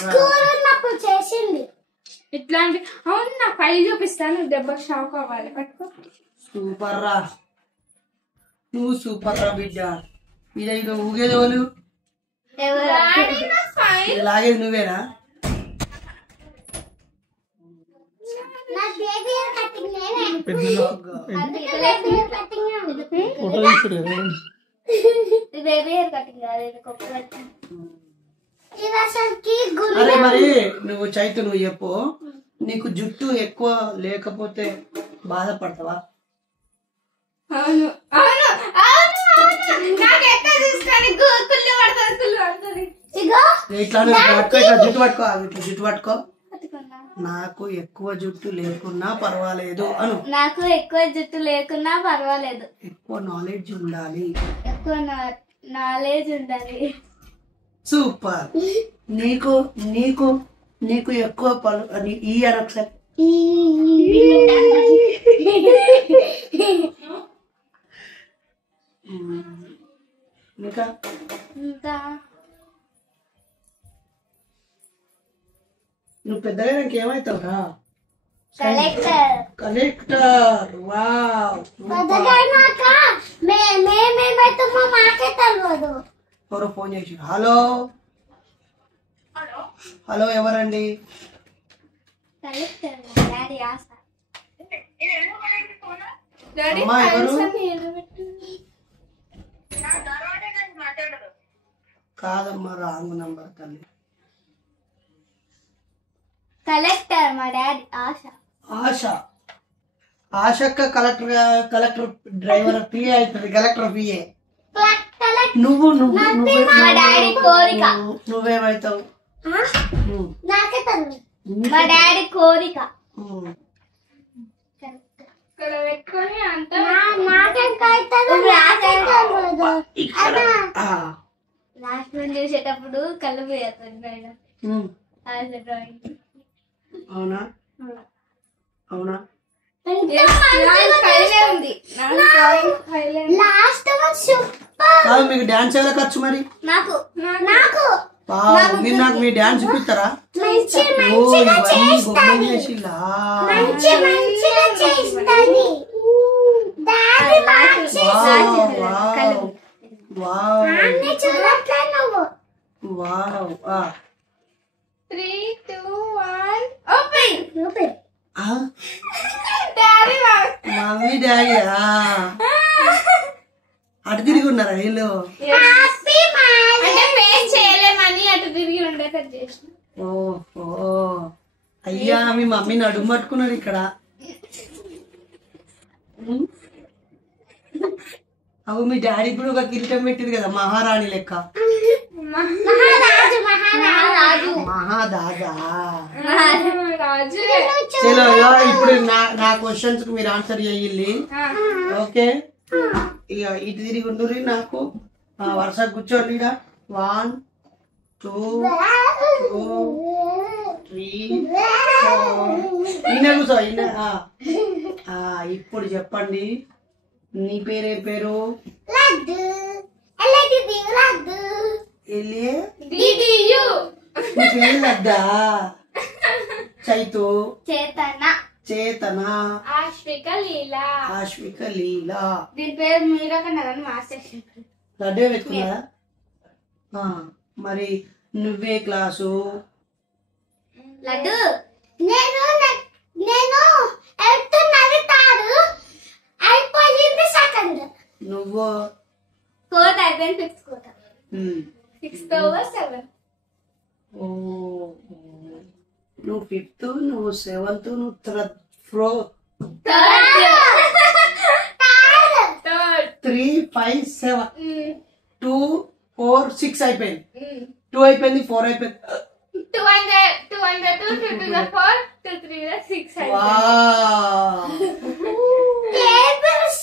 స్కూల్ ఉన్నప్పుడు చేసింది ఇట్లాంటి. అవును, నా ఫైల్ చూపిస్తాను, దెబ్బకి షాక్ అవ్వాలి. పట్టుకో. సూపర్ రా, నువ్వు సూపర్ రా బిడ్డ. మీద ఇక ఊగేది వాళ్ళు లాగేది నువ్వేనా? అరే మరి నువ్వు చైతు నువ్వు చెప్పు, నీకు జుట్టు ఎక్కువ లేకపోతే బాధపడతావా? అవును అవును అవును అవును, నాకు ఎక్కువ తీసుకొని కుళ్ళు పడుతుంది, కుళ్ళు పడుతుంది. ఇట్లా పట్టుకో, ఇట్లా జుట్టు పట్టుకో, ఇట్లా జుట్టు పట్టుకో. నాకు ఎక్కువ జుట్టు లేకున్నా పర్వాలేదు అను. నాకు ఎక్కువ జుట్టు లేకున్నా పర్వాలేదు. ఎక్కువ నాలెడ్జ్ ఉండాలి. ఎక్కువ నాలెడ్జ్ ఉండాలి. సూపర్. నీకు నీకు నీకు ఎక్కువ పలు ఈ అని ఒకసారి ఇంకా ఇంకా నువ్వు పెద్దగా నాకు ఏమవుతావురా? కలెక్టర్. కలెక్టర్. వావ్. మేమేమైతామో మాకే తెలియదు. ఎవరో ఫోన్ చేసి, హలో హలో ఎవరండి? కలెక్టర్ డాడీ ఆశ. అమ్మా ఎవరు? కాదమ్మా, రాంగ్ నంబర్ తల్లి. కలెక్టర్ మా డాడీ ఆశ. ఆశ. ఆశక్క కలెక్టర్, కలెక్టర్ డ్రైవర్ పిఏ అవుతుంది. Collector PA. నువ్వు నువ్వు మా డాడీ కోరిక. నువ్వేమవుతావు? నాకే తెలియదు. మా డాడీ కోరిక. లాస్ట్ నుండి చూసేటప్పుడు కళ్ళు పోయేస్తుంది. అవునా? అవునా? కాదు, మీకు డాన్స్ ఎలా ఖర్చు మరి? నాకు నాకు మీరు నాకు మీ డాన్స్ చూపిస్తారా? చేసిలా వావ్. 3, 2, 1 ఓపెన్. మమ్మీ డాడీయా అటు తిరిగి ఉన్నారా వీళ్ళు? చేయలేమని అటు తిరిగి ఉండేటట్టు చేసిన. ఓహో, అయ్యా మీ మమ్మీ నడుము పట్టుకున్నారు ఇక్కడ. అవు మీ డాడీ కూడా ఒక కిరీటం పెట్టింది కదా, మహారాణి లెక్క. మహాదాదా. చలో ఇప్పుడు నా క్వశ్చన్స్ మీరు ఆన్సర్ చేయాలి. ఓకే, ఇక ఇటు తిరిగి ఉండు. నాకు వరుస కూర్చోండి. 1 2 3 4. ఈయన కూర్చో. ఇప్పుడు చెప్పండి, నీ పేరేం పేరు? నీ పేరు లడ్డా. చైతు. చేతన. ఆశ్విక లీలా. దీని పేరు మీరా కన్నా మాస్టర్. లడ్డే పెట్టుకున్నారా? మరి నువ్వే క్లాసు? లడ్డు. నేను వెళ్తున్నది అయిపోయింది సెకండ్. నువ్వు ఫోర్త్ అయిపోయింది, 6th కోట. 6th over 7. నువ్వు 5th, నువ్వు 7th, నువ్వు 3rd. 3 5 7 2 4 6 అయిపోయింది. 2 అయిపోయింది, 4 అయిపోయింది. 200 2 to 2 to the 4 to 3 to the 6 అయితే. టేబుల్స్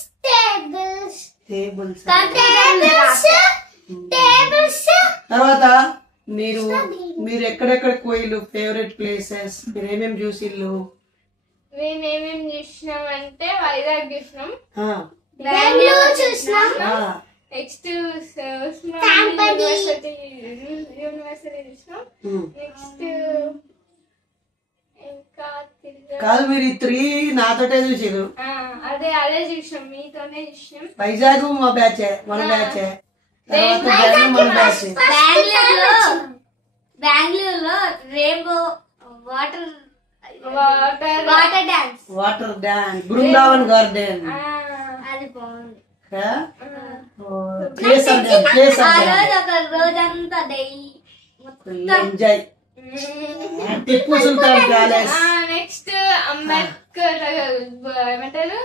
టేబుల్స్ తర్వాత మీరు ఎక్కడెక్కడికి పోయిల్లు, ఫేవరెట్ ప్లేసెస్, మీరు ఏమేమి చూసిల్లు? మేమేమేం చూసినాం అంటే వైజాగ్ చూసినాం, బెంగళూరు చూసినాం, నెక్స్ట్ యూనివర్సిటీ చూసినాం, నెక్స్ట్ ఇంకా కాదు మీరు ఈ 3 నాతోటే చూసిరు. అదే చూసినాం, మీతోనే చూసినాం. వైజాగ్ మా బ్యాచ్, మన బ్యాచ్. బెంగళూరులో Rainbow water dance, Brindavan garden, అది బాగుంది. రోజంతా enjoy. Tipu Sultan palace, next Ambedkar ఏమంటారు.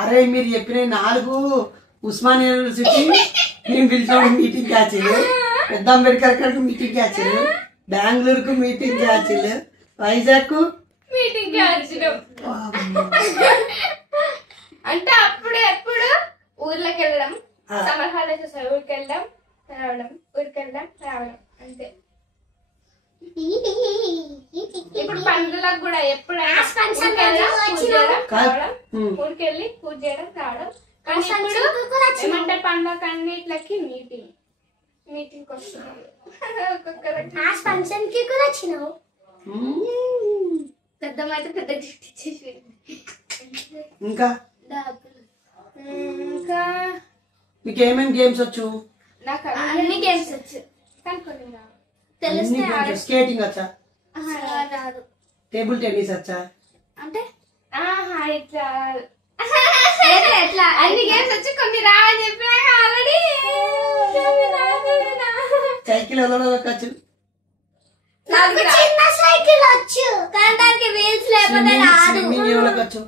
అరే మీరు చెప్పిన 4 ఉస్మానియా యూనివర్సిటీ మేము పిలిచాము మీటింగ్ క్యాచ్లు, పెద్ద అంబేద్కర్ మీటింగ్ క్యాచ్లు, బెంగళూరుకు మీటింగ్ క్యాచ్లు, వైజాగ్ మీటింగ్ వచ్చినాం. అంటే అప్పుడు ఎప్పుడు ఊర్లోకి వెళ్ళడం, సమ్మర్ హాలిడేస్ వస్తాయి, ఊరికి వెళ్ళడం రావడం, ఊరికి వెళ్ళడం రావడం అంతే. ఇప్పుడు పండుగలకు కూడా ఎప్పుడైనా ఊరికి వెళ్ళి పూజ చేయడం రావడం. కానీ ఇప్పుడు ఏమంటే పండుగ అన్నిట్లకి మీటింగ్ వస్తున్నాం. ఫంక్షన్ కి కూడా వచ్చినావు. పెద్దమైతే పెద్ద గిఫ్ట్ ఇచ్చేసి. ఇంకా మీకు ఏమేమి గేమ్స్ వచ్చు? నాకు అన్ని గేమ్స్ వచ్చు, కానీ కొన్ని తెలిస్తే స్కేటింగ్ వచ్చా? రాదు. టేబుల్ టెన్నిస్ వచ్చా? అంటే ఇట్లా ఎట్లా అన్ని గేమ్స్ వచ్చి కొన్ని రావని చెప్పినా ఆల్రెడీ. సైకిల్ ఎవరో వచ్చు? చిన్న సైకిల్ వచ్చు, కానీ దానికి వీల్స్ లేకపోతే రాదు. స్విమ్మింగ్ ఎవరికి వచ్చు?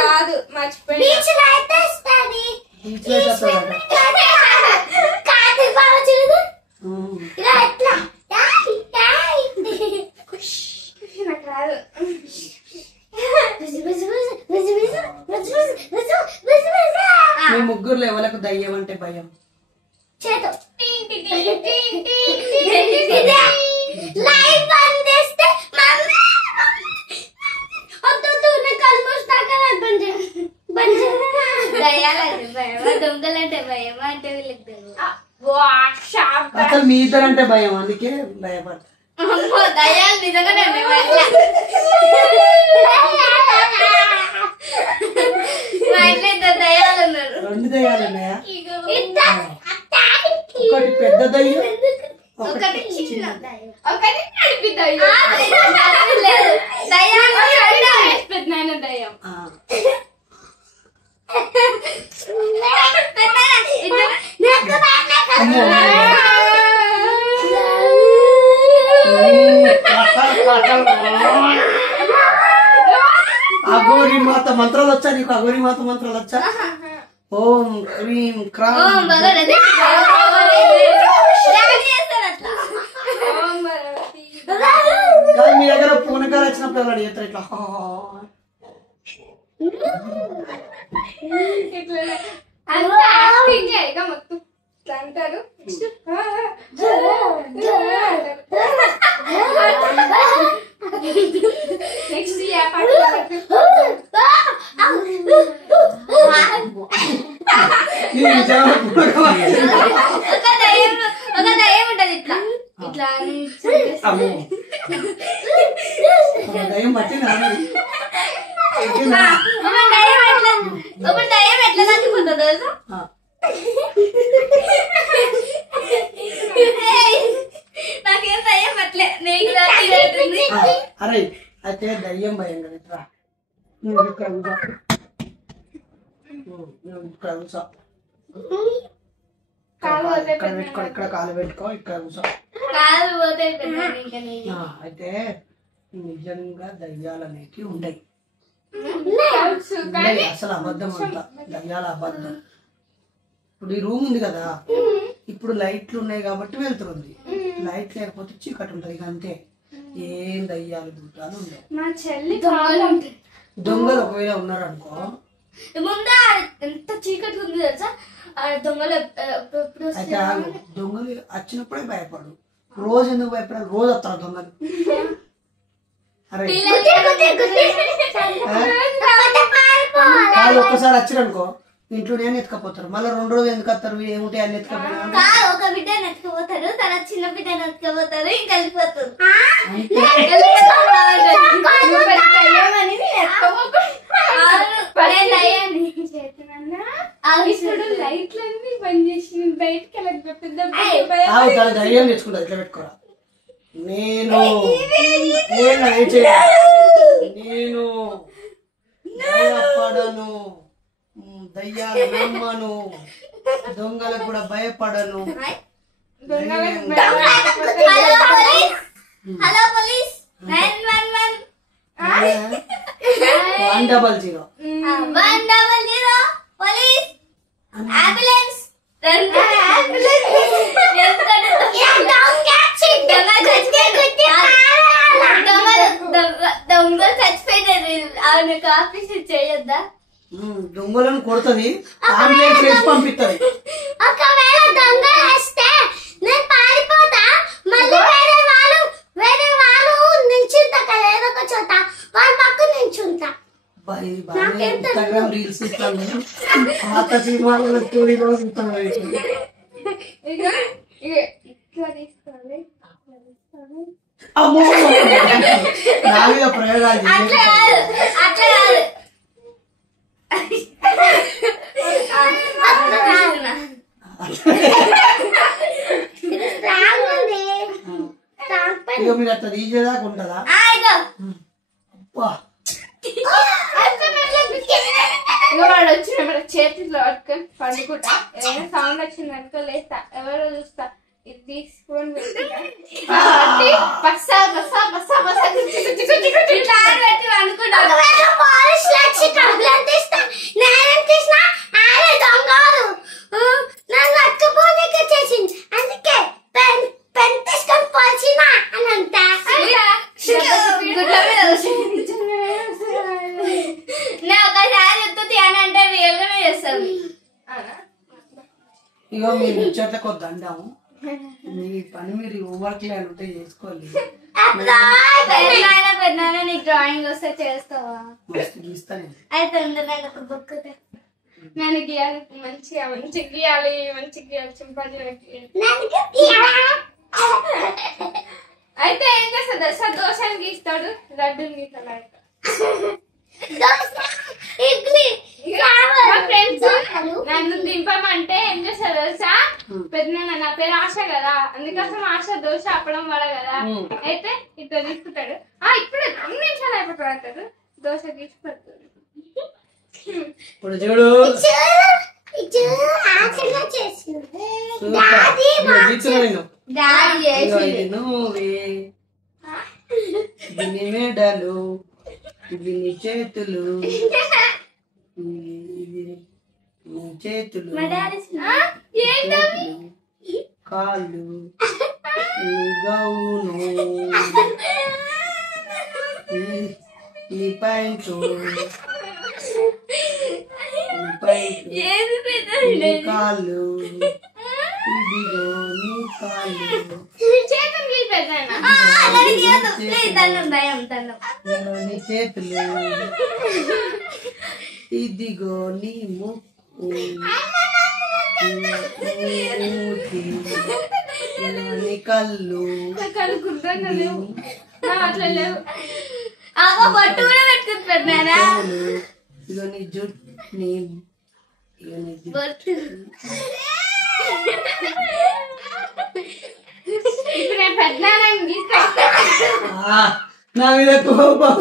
రాదు, మర్చిపోయి. బీచ్ లో అయితే వస్తుంది. బీచ్ లో వస్తుందా? నాకు రాదు. మీ ముగ్గురులో ఎవరికి దయ్యం అంటే భయం? లైట్ బంద్ చేస్తే దయ్యాలంటే భయమా, దొంగలంటే భయమా అంటే వీళ్ళకి తెలియదు. అసలు మీ ఇద్దరంటే భయం, అందుకే భయపడతా. దయ్యాలు నిజంగానే మా ఇంట్లో ఇద్దరు దయ్యాలు ఉన్నారు. 2 దయ్యాలు ఉన్నాయా? ఒకటి పెద్ద దయ్యం, ఒకటి చిన్న దయ్యం. ఒకటి నడిపి దయ్యం. పెద్ద దయ్యం. అఘోరి మాత మంత్రాలు వచ్చా నీకు? అఘోరి మాత మంత్రాలు వచ్చా? ఓం క్రీం క్రాం. మీ దగ్గర పూనకాలు వచ్చినప్పుడు ఎవరు చేస్తారు ఇట్లా? ఇట్లా మొత్తం ఇట్లా అంటారు. నెక్స్ట్ ఒక దయ్యం ఉంటది ఇట్లా ఇట్లా దయ్యం బట్టి ఒక దయ్యం ఎట్లా తగ్గిపోతుంది తెలుసా? నాకేం దయ్యం అట్లే నీకు తగ్గిపోతుంది. అరే అయితే దయ్యం భయం కదా. ఇక్కడ కూర్చో, ఇక్కడ కాలు పెట్టుకో, ఇక్కడ కూర్చో. అయితే నిజంగా దయ్యాలు అనేవి ఉన్నాయి, అసలు అబద్ధం అంతా. దయ్యాల అబద్ధం. ఇప్పుడు ఈ రూమ్ ఉంది కదా, ఇప్పుడు లైట్లు ఉన్నాయి కాబట్టి వెళ్తుంది, లైట్ లేకపోతే చీకటి ఉంటుంది. ఇక అంతే, ఏం దయ్యాలు భూతాలు ఉండవు. మా చెల్లి దొంగలు ఉంటాయి. దొంగలు ఒకవేళ ఉన్నారు అనుకో, ముందు ఎంత చీకటి ఉంది తెలుసా, దొంగలు ఎప్పుడు అయితే దొంగలు వచ్చినప్పుడే భయపడు. రోజు ఎందుకు భయపడాలి? రోజు వస్తారు దొంగలు. అరే వాళ్ళు ఒక్కసారి వచ్చిరనుకో ఇంట్లో నేను ఎత్తుకపోతారు, మళ్ళీ 2 రోజులు ఎందుకు వస్తారు? ఏముంటాయి అన్ని ఎత్తుకపోయినా. ఒక బిడ్డను ఎత్తుకుపోతారు, తర్వాత చిన్న బిడ్డను ఎత్తుకుపోతారు, ఇంకా వెళ్ళిపోతారు. ఇప్పుడు లైట్లన్నీ బంద్ చేసి బయటకి ధైర్యం తెచ్చుకుంటా. ఇట్లా పెట్టుకోరా, నేను భయపడను, దయ్యాలు నమ్మను, దొంగలకు కూడా భయపడను. హలో పోలీస్ 911 100 100 పోలీస్ అంబులెన్స్ దొంగలు చచ్చిపోయినారు, ఆమెకు ఆఫీస్ చేయొద్దా? దొంగలను కొడుతుంది, అంబులెన్స్ వేసి పంపిస్తుంది. ఒకవేళ దొంగలు వస్తే నేను పారిపోతా, మళ్ళీ వేరే వాళ్ళు నించుంటా కదా ఏదో ఒక చోట, వాళ్ళ పక్కన నించుంటా. ఇన్స్టాగ్రామ్ రీల్స్ ఇస్తాను, పాత సినిమాల స్టోరీలో ఇస్తాను. అమ్మో నా మీద ప్రయోగాలు అట్లా కాదు ఇక మీరు అట్లా తీసేదాకా ఉంటుందా? వాడు వచ్చిన చేతిలో పట్టుకొని పండుకుంటా, ఏదైనా సౌండ్ వచ్చింది అనుకో లేస్తా, ఎవరో చూస్తా, ఇది తీసుకొని ఇగో మీరు ముచ్చట్లకు దండాము, మీ పని మీరు హోంవర్క్ ఉంటే చేసుకోవాలి. నీకు డ్రాయింగ్ వస్తే చేస్తావా? గీస్తాను. అయితే ఒక బుక్ నేను గీయాలి, మంచిగా గీయాలి, చింపాలి. అయితే ఏం చేస్తా సార్, దోశని గీస్తాడు, లడ్డూని గీస్తాడు. మా ఫ్రెండ్స్ నన్ను దింపమంటే ఏం చేస్తారు తెలుసా, పెద్ద నా పేరు ఆశ కదా, అందుకోసం ఆశ దోశ అప్పడం వడ కదా, అయితే ఇట్లా తీసుకుంటాడు. ఇప్పుడు 2 నిమిషాలు అయిపోతాడు అంటాడు, దోశ తీసి పెడతాడు. ఇప్పుడు చూడు దీని మేడలు, ఇది నీ చేతులు, నీ చేతులు, కాళ్ళు, నీ గౌను, నీ ప్యాంటు, నీ కాళ్ళు, ఇదిగో నీ కాళ్ళు, నీ చేతులు, ఇదిగో నీ ముక్కు, నీ కళ్ళు, అట్లా లేవు. పట్టు కూడా పెట్టుకుంటున్నారా? ఇదిగో నీ జుట్టు, ఇదిగో నీ జుట్టు. ఇప్పుడు నేను పెద్దనాన్ని గీస్తా. నా మీద కోపం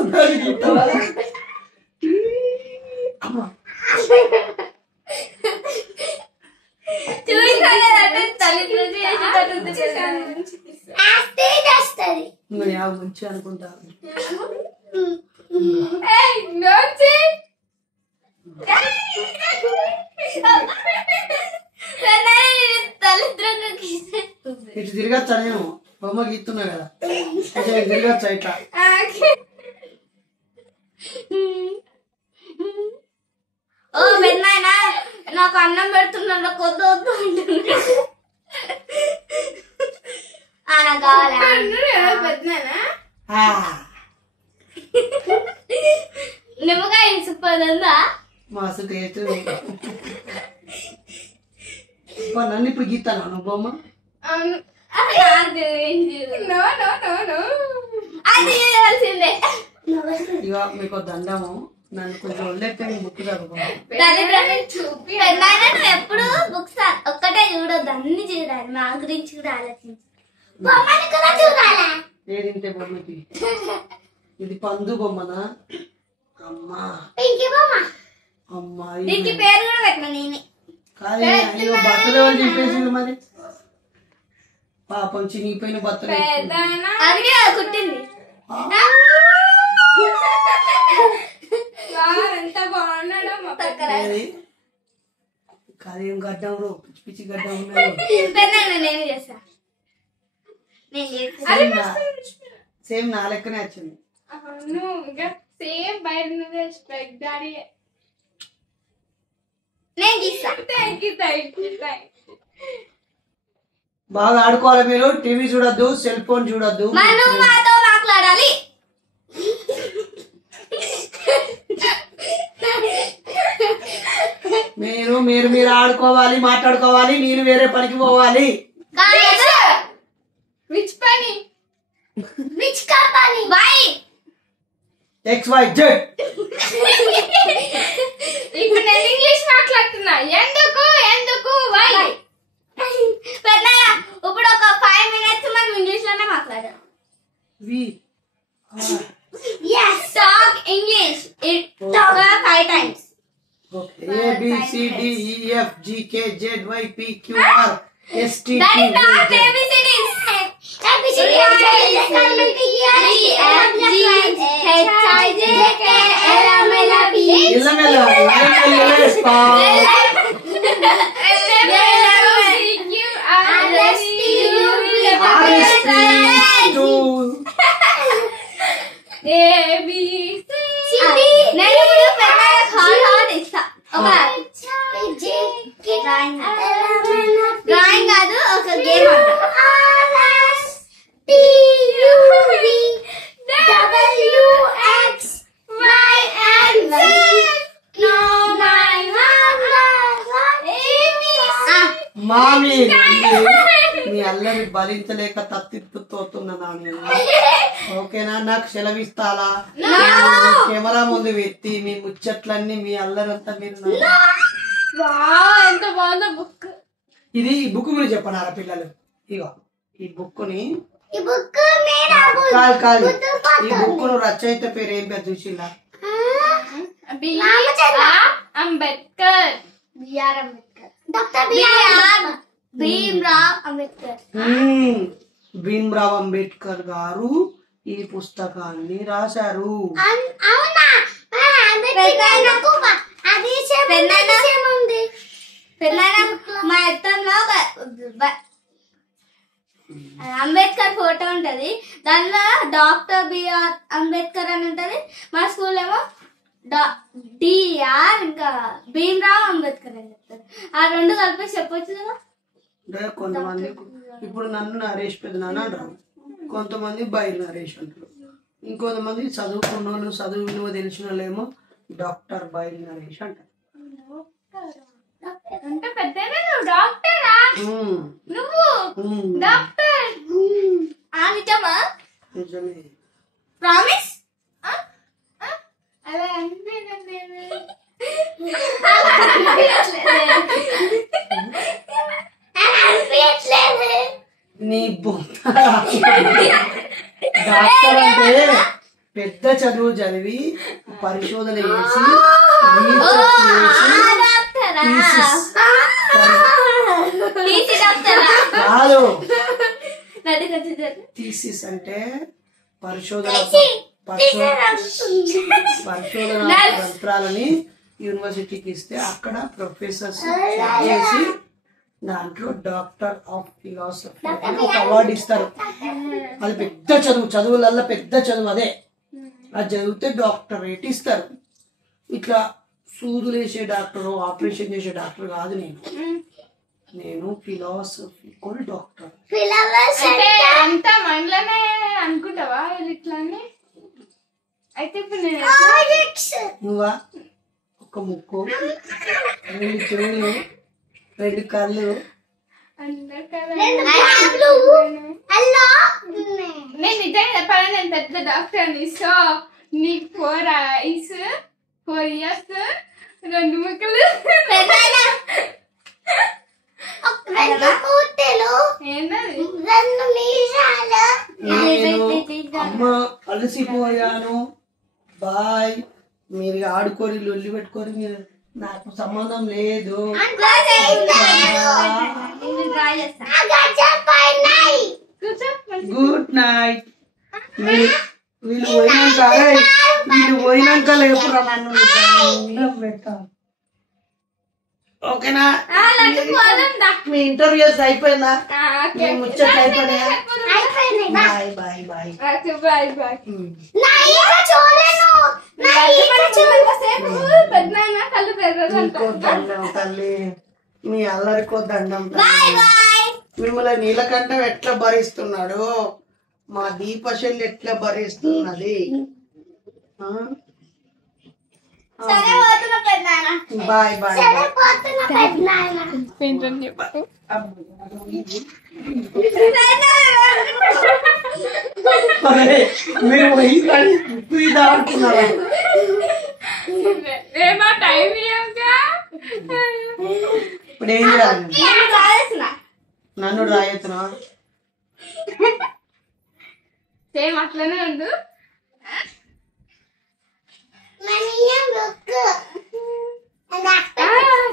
మంచి అనుకుంటా. తల్లిదండ్రులు ఇటు తిరగచ్చా నేను బొమ్మ గీస్తున్నా కదా కొంచెం ఇటు తిరగచ్చా ఇట్లా ఓ పెద్దనాయనా నాకు అన్నం పెడుతున్నాడు కొద్ది వద్దు అంటున్నాడు నాకు కావాలా పెద్దనా ఆ, నిమ్మకాయ ఇసుకుపోతుందా మస్తు టేస్ట్ నన్ను ఇప్పుడు గీస్తాను నువ్వు బొమ్మ అది చేయాల్సిందే ఇక మీకు దండము నన్ను కొంచెం వదిలేస్తే నేను బుక్ చదువుకోను చూపి పెద్దనాయనా నువ్వు ఎప్పుడు బుక్స్ ఒక్కటే చూడొద్దు అన్ని చూడాలి మా గురించి కూడా ఆలోచించు బొమ్మని కూడా చూడాలా ఏడింటే బొమ్మకి ఇది పందు బొమ్మనా అమ్మా పింకీ బొమ్మ అమ్మా దీనికి పేరు కూడా పెట్టినా నేనే కాదు అయ్యో బట్టలు ఎవరు చింపేసిండు మరి పాపం చినిగిపోయిన బట్టలు పెద్దనా అది కుట్టింది ఎంత బాగున్నాడో మా కాదేం గడ్డం రో పిచ్చి పిచ్చి గడ్డం ఉన్నాయి పెద్దనాయనా నేనే చేస్తా నేను చేస్తా సేమ్ నా లెక్కనే వచ్చింది అవును ఇంకా సేమ్ బయట నుండి స్పెక్ డాడీ నేను గీస్తా థ్యాంక్ యూ బాగా ఆడుకోవాలి మీరు టీవీ చూడొద్దు సెల్ ఫోన్ చూడొద్దు మనం మాతో మాట్లాడాలి మీరు మీరు మీరు ఆడుకోవాలి మాట్లాడుకోవాలి నేను వేరే పనికి పోవాలి విచ్ పని విచ్ కంపెనీ బై XYZ ఇప్పుడు నేను ఇంగ్లీష్ మాట్లాడుతున్నా ఎందుకు ఎందుకు వై పెద్దయ్య ఇప్పుడు ఒక 5 minutes మనం ఇంగ్లీష్ లోనే మాట్లాడాలి వి yes talk english it talk 5 times okay A B C D E F G K Z Y P Q R S T that U is not V ABCDs ABCD drawing కాదు ఒక గేమ్ మామి మీ అల్లరి భరించలేక తత్తిప్పుతోతున్నా నేను ఓకేనా నాకు సెలవిస్తాలా కెమెరా ముందు ఎత్తి మీ ముచ్చట్లన్నీ మీ అల్లరంతా మీరు ఎంత బాగుందో బుక్ ఇది ఈ బుక్ గురించి చెప్పనారా పిల్లలు ఇగో ఈ బుక్ ని ఈ బుక్ కాదు కాదు ఈ బుక్ ను రచయిత పేరు ఏం పేరు చూసిలా Ambedkar BR Ambedkar doctor BR Bhimrao Ambedkar Bhimrao Ambedkar గారు ఈ పుస్తకాన్ని రాశారు అవునా మా ఎత్తంలో అంబేద్కర్ ఫోటో ఉంటది దానిలో డాక్టర్ బిఆర్ అంబేద్కర్ అని ఉంటది మా స్కూల్ ఏమో డిఆర్ ఇంకా భీమ్రావ్ అంబేద్కర్ అని చెప్తారు ఆ రెండు కలిపి చెప్పొచ్చు కదా అంటే కొంతమంది ఇప్పుడు నన్ను నరేష్ పెద్ద నాన్న అంటారు కొంతమంది బయలు నరేష్ అంటారు ఇంకొంతమంది చదువుకున్న వాళ్ళు చదువు విలువ తెలిసిన వాళ్ళు ఏమో డాక్టర్ బయలు నరేష్ అంటారు అంటే పెద్దనే నువ్వు డాక్టరా నువ్వు డాక్టర్ నిజమా నిజమే ప్రామిస్ అలా అనిపించలేదు నీ డాక్టర్ అంటే పెద్ద చదువు చదివి పరిశోధన చేసి కాదు థీసిస్ అంటే పరిశోధన పత్రాలని యూనివర్సిటీకి ఇస్తే అక్కడ ప్రొఫెసర్స్ చేసి దాంట్లో డాక్టర్ ఆఫ్ ఫిలాసఫీ అని ఒక అవార్డు ఇస్తారు. అది పెద్ద చదువు, చదువులల్లో పెద్ద చదువు అదే. అది చదివితే డాక్టరేట్ ఇస్తారు. ఇట్లా సూదులు వేసే డాక్టర్, ఆపరేషన్ చేసే డాక్టర్ కాదు నేను ఫిలాసఫికల్ డాక్టర్. అంత మనలోనే అనుకుంటావా ఇట్లా? అయితే ఇప్పుడు నువ్వా ఒక ముక్కు, 2 చెవులు, 2 కళ్ళు, నేను నిజంగా చెప్పాలి, నేను పెద్ద డాక్టర్ని. సో నీకు 4 eyes, 4 ears, 2 ముక్కలు, అమ్మ అలసిపోయాను, బాయ్, మీరు ఆడుకొని లొల్లి పెట్టుకొని, మీరు నాకు సంబంధం లేదు. Good night. వీళ్ళు పోయినాక లేపురా నన్ను పెట్టాలి. ఓకేనా? మీ ఇంటర్వ్యూస్ అయిపోయిందా? ముచ్చట్లు అయిపోయినాయా? Bye bye bye bye. తల్లి, మీ అల్లరికో దండం. మిమ్మల్ని నీలకంఠం ఎట్లా భరిస్తున్నాడు, మా దీపశల్లి ఎట్లా భరిస్తున్నది. Bye bye. మీరు ఆడుతున్నారా? ఇప్పుడు ఏం చేయాలి? నన్ను రాయొచ్చునా? సేమ్ అట్లనే ఉండు.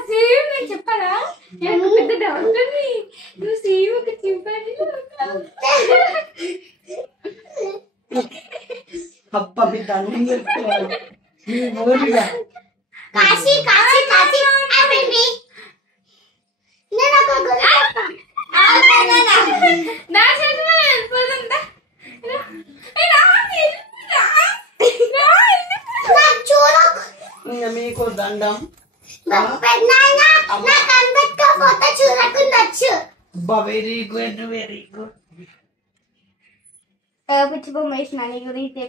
సేమ్ నేను చెప్పాలా? నేను పెద్ద డాక్టర్ని, నువ్వు సేమ్ ఒక చింపాలి. అప్ప బిడ్డ అన్ని చెప్తున్నాను. మీ ఊరిగా మీకు దండం. Very good, very good. పిచ్చి బొమ్మ వేసిన నీ గురించి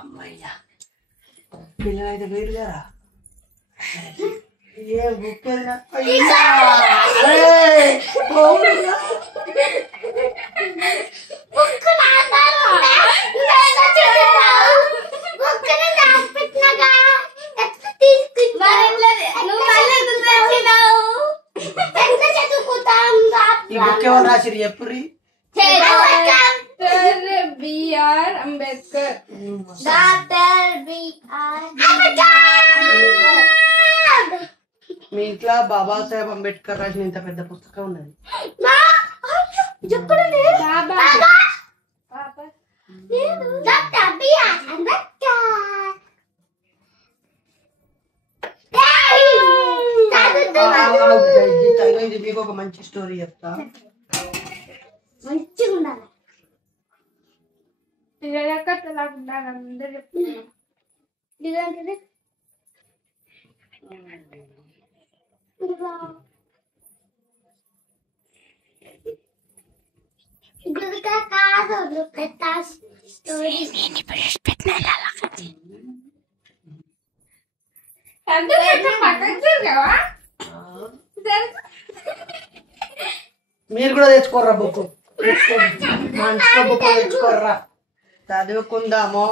అమ్మయ్యా, పిల్లలు అయితే వేరు కదా. ఏ బుక్ ఈ బుక్ ఎవరు రాసిరు చెప్పుర్రి? బిఆర్ అంబేద్కర్. మీ ఇంట్లో బాబాసాహెబ్ అంబేద్కర్ రాసిన ఇంత పెద్ద పుస్తకం ఉన్నది. మీకు ఒక మంచి స్టోరీ చెప్తా. మంచిగా ఉండాలి. అందరూ చెప్తున్నారు. మీరు కూడా తెచ్చుకోర్రా బుక్, మంచిగా బుక్ తెచ్చుకోర్రా, చదువుకుందాము.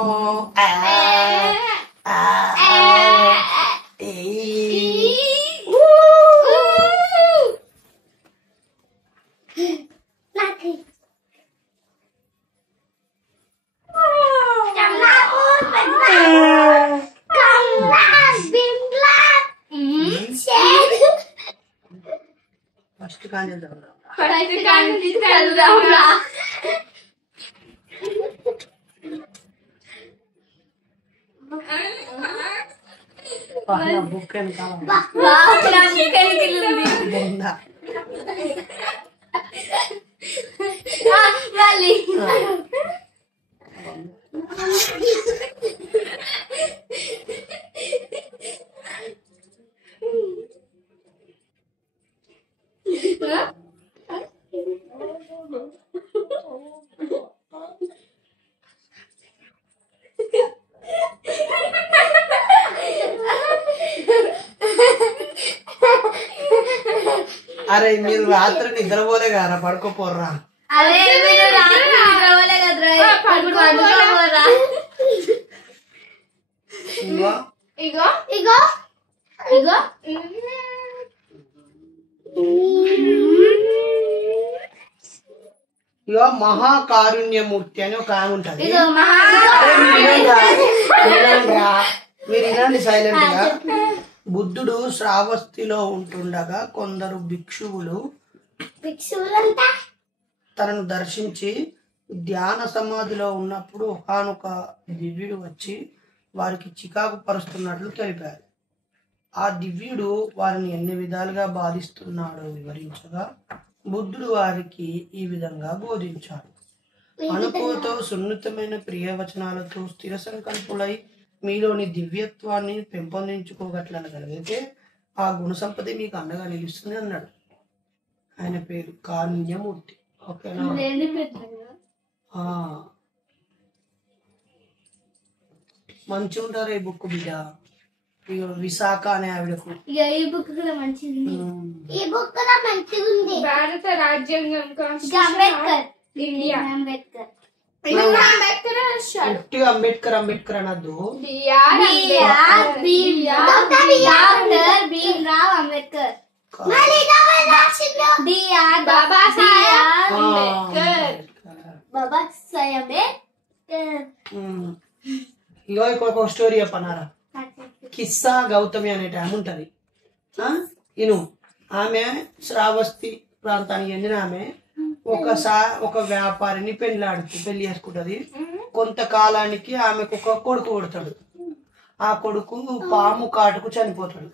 కానీ చదువుదాం. బుక్ అరే మీరు రాత్రి నిద్రపోలే కదా, పడుకోపోర్రా. ఇగో ఇగో ఇగో ఇగో ఇగో మహాకారుణ్యమూర్తి అని ఒక ఆమె ఉంటది. ఇగో మీరు వినండి సైలెంట్ గా. బుద్ధుడు శ్రావస్తిలో ఉంటుండగా కొందరు భిక్షువులు తనను దర్శించి ధ్యాన సమాధిలో ఉన్నప్పుడు ఒకానొక దివ్యుడు వచ్చి వారికి చికాకు పరుస్తున్నట్లు తెలిపారు. ఆ దివ్యుడు వారిని ఎన్ని విధాలుగా బాధిస్తున్నాడో వివరించగా బుద్ధుడు వారికి ఈ విధంగా బోధించాడు. అనుకోతో సున్నితమైన ప్రియవచనాలతో స్థిర సంకల్పులై మీలోని దివ్యత్వాన్ని పెంపొందించుకోగట్లనగలిగితే ఆ గుణ సంపద మీకు అండగా నిలుస్తుంది అన్నాడు. ఆయన పేరు కారుణ్యమూర్తి. ఓకేనా? మంచి ఉంటారు ఈ బుక్ బిడ్డ. విశాఖ అనే ఆవిడకు ఈ బుక్ కూడా మంచిది. ఈ బుక్ కూడా మంచిగా ఉంది. భారత రాజ్యాంగం అంబేద్కర్ ఇండియా అంబేద్కర్ అంబేద్కర్ అంబేద్కర్ అనద్దు. భీమ్రావ్ అంబేద్కర్ బాబా సాహెబ్. ఇగో ఒక స్టోరీ చెప్పనారా. కిస్సా గౌతమి అనే ఆమె ఉంటది. ఇను ఆమె శ్రావస్తి ప్రాంతానికి చెందిన ఆమె ఒక వ్యాపారిని పెళ్లి చేసుకుంటది. కొంతకాలానికి ఆమెకు ఒక కొడుకు పుడతాడు. ఆ కొడుకు పాము కాటుకు చనిపోతాడు.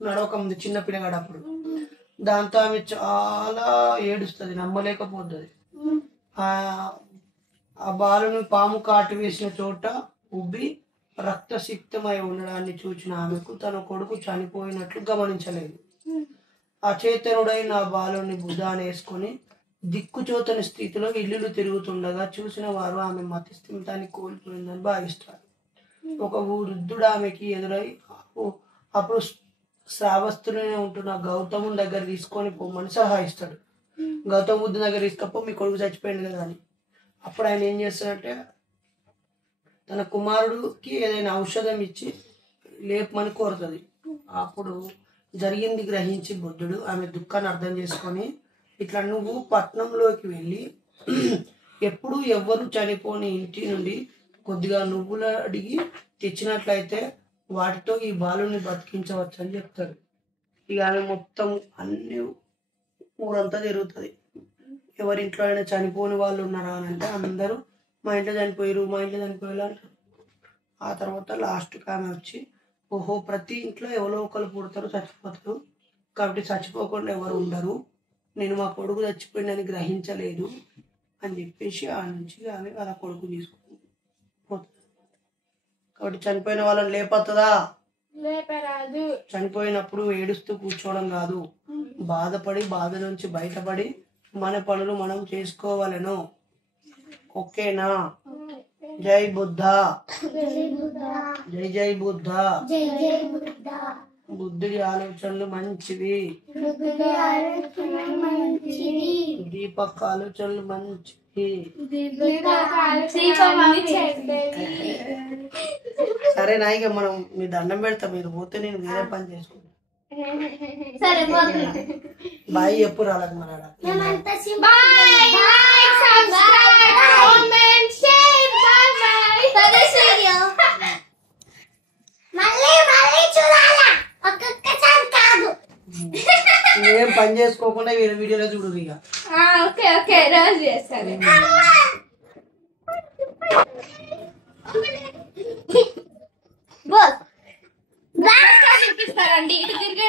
నడవక ముందు చిన్న పిల్లగాడు అప్పుడు. దాంతో ఆమె చాలా ఏడుస్తుంది, నమ్మలేకపోతుంది. ఆ బాలుని పాము కాటు వేసిన చోట ఉబ్బి రక్తసిక్తమై ఉండడాన్ని చూసిన ఆమెకు తన కొడుకు చనిపోయినట్లు గమనించలేదు. అచేతనుడైన ఆ బాలుని బుధాన్ని వేసుకొని దిక్కుచోతని స్థితిలో ఇల్లులు తిరుగుతుండగా చూసిన వారు ఆమె మతిస్థిమితాన్ని కోల్పోయిందని భావిస్తారు. ఒక వృద్ధుడు ఆమెకి ఎదురై అప్పుడు శ్రావస్తులనే ఉంటున్న గౌతముని దగ్గర తీసుకొని పోమని సలహా ఇస్తాడు. గౌతమ బుద్ధుని దగ్గర తీసుకపో, మీ కొడుకు చచ్చిపోయింది కదా అని. అప్పుడు ఆయన ఏం చేస్తాడంటే తన కుమారుడికి ఏదైనా ఔషధం ఇచ్చి లేపమని కోరుతుంది. అప్పుడు జరిగింది గ్రహించి బుద్ధుడు ఆమె దుఃఖాన్ని అర్థం చేసుకొని ఇట్లా నువ్వు పట్నంలోకి వెళ్ళి ఎప్పుడు ఎవ్వరు చనిపోని ఇంటి నుండి కొద్దిగా నువ్వులు అడిగి తెచ్చినట్లయితే వాటితో ఈ బాలుని బతికించవచ్చు అని చెప్తాడు. ఇక ఆమె మొత్తం అన్ని ఊరంతా తిరుగుతుంది. ఎవరింట్లో అయినా చనిపోని వాళ్ళు ఉన్నారా అని అంటే అందరూ మా ఇంట్లో చనిపోయారు అంటారు. ఆ తర్వాత లాస్ట్కి ఆమె వచ్చి ఓహో ప్రతి ఇంట్లో ఎవరో ఒకరు పుడతారు, చచ్చిపోతారు, కాబట్టి చచ్చిపోకుండా ఎవరు ఉండరు, నేను మా కొడుకు చచ్చిపోయిందని గ్రహించలేదు అని చెప్పేసి ఆ నుంచి ఆమె వాళ్ళ కొడుకు తీసుకుని పోతుంది. కాబట్టి చనిపోయిన వాళ్ళని లేపొస్తుందా? లేపరాదు. చనిపోయినప్పుడు ఏడుస్తూ కూర్చోవడం కాదు, బాధపడి బాధ నుంచి బయటపడి మన పనులు మనం చేసుకోవాలను. ఓకేనా? జై బుద్ధ, జై బుద్ధ. బుద్ధుడి ఆలోచనలు మంచివి, దీపక్ ఆలోచనలు మంచివి. సరే నాయిక మనం మీ దండం పెడతా, మీరు పోతే నేను వేరే పని చేసుకుంటా. బాయ్ చెప్పు రాలకు మన మళ్ళీ చూడాలా, ఒక్కొక్కసారి కాదు. ఏం పని చేసుకోకుండా వీళ్ళ వీడియోలో చూడు ఇక. ఓకే ఓకే రోజు చేస్తాను. బోల్ ఇస్తారండి ఇటు తిరిగి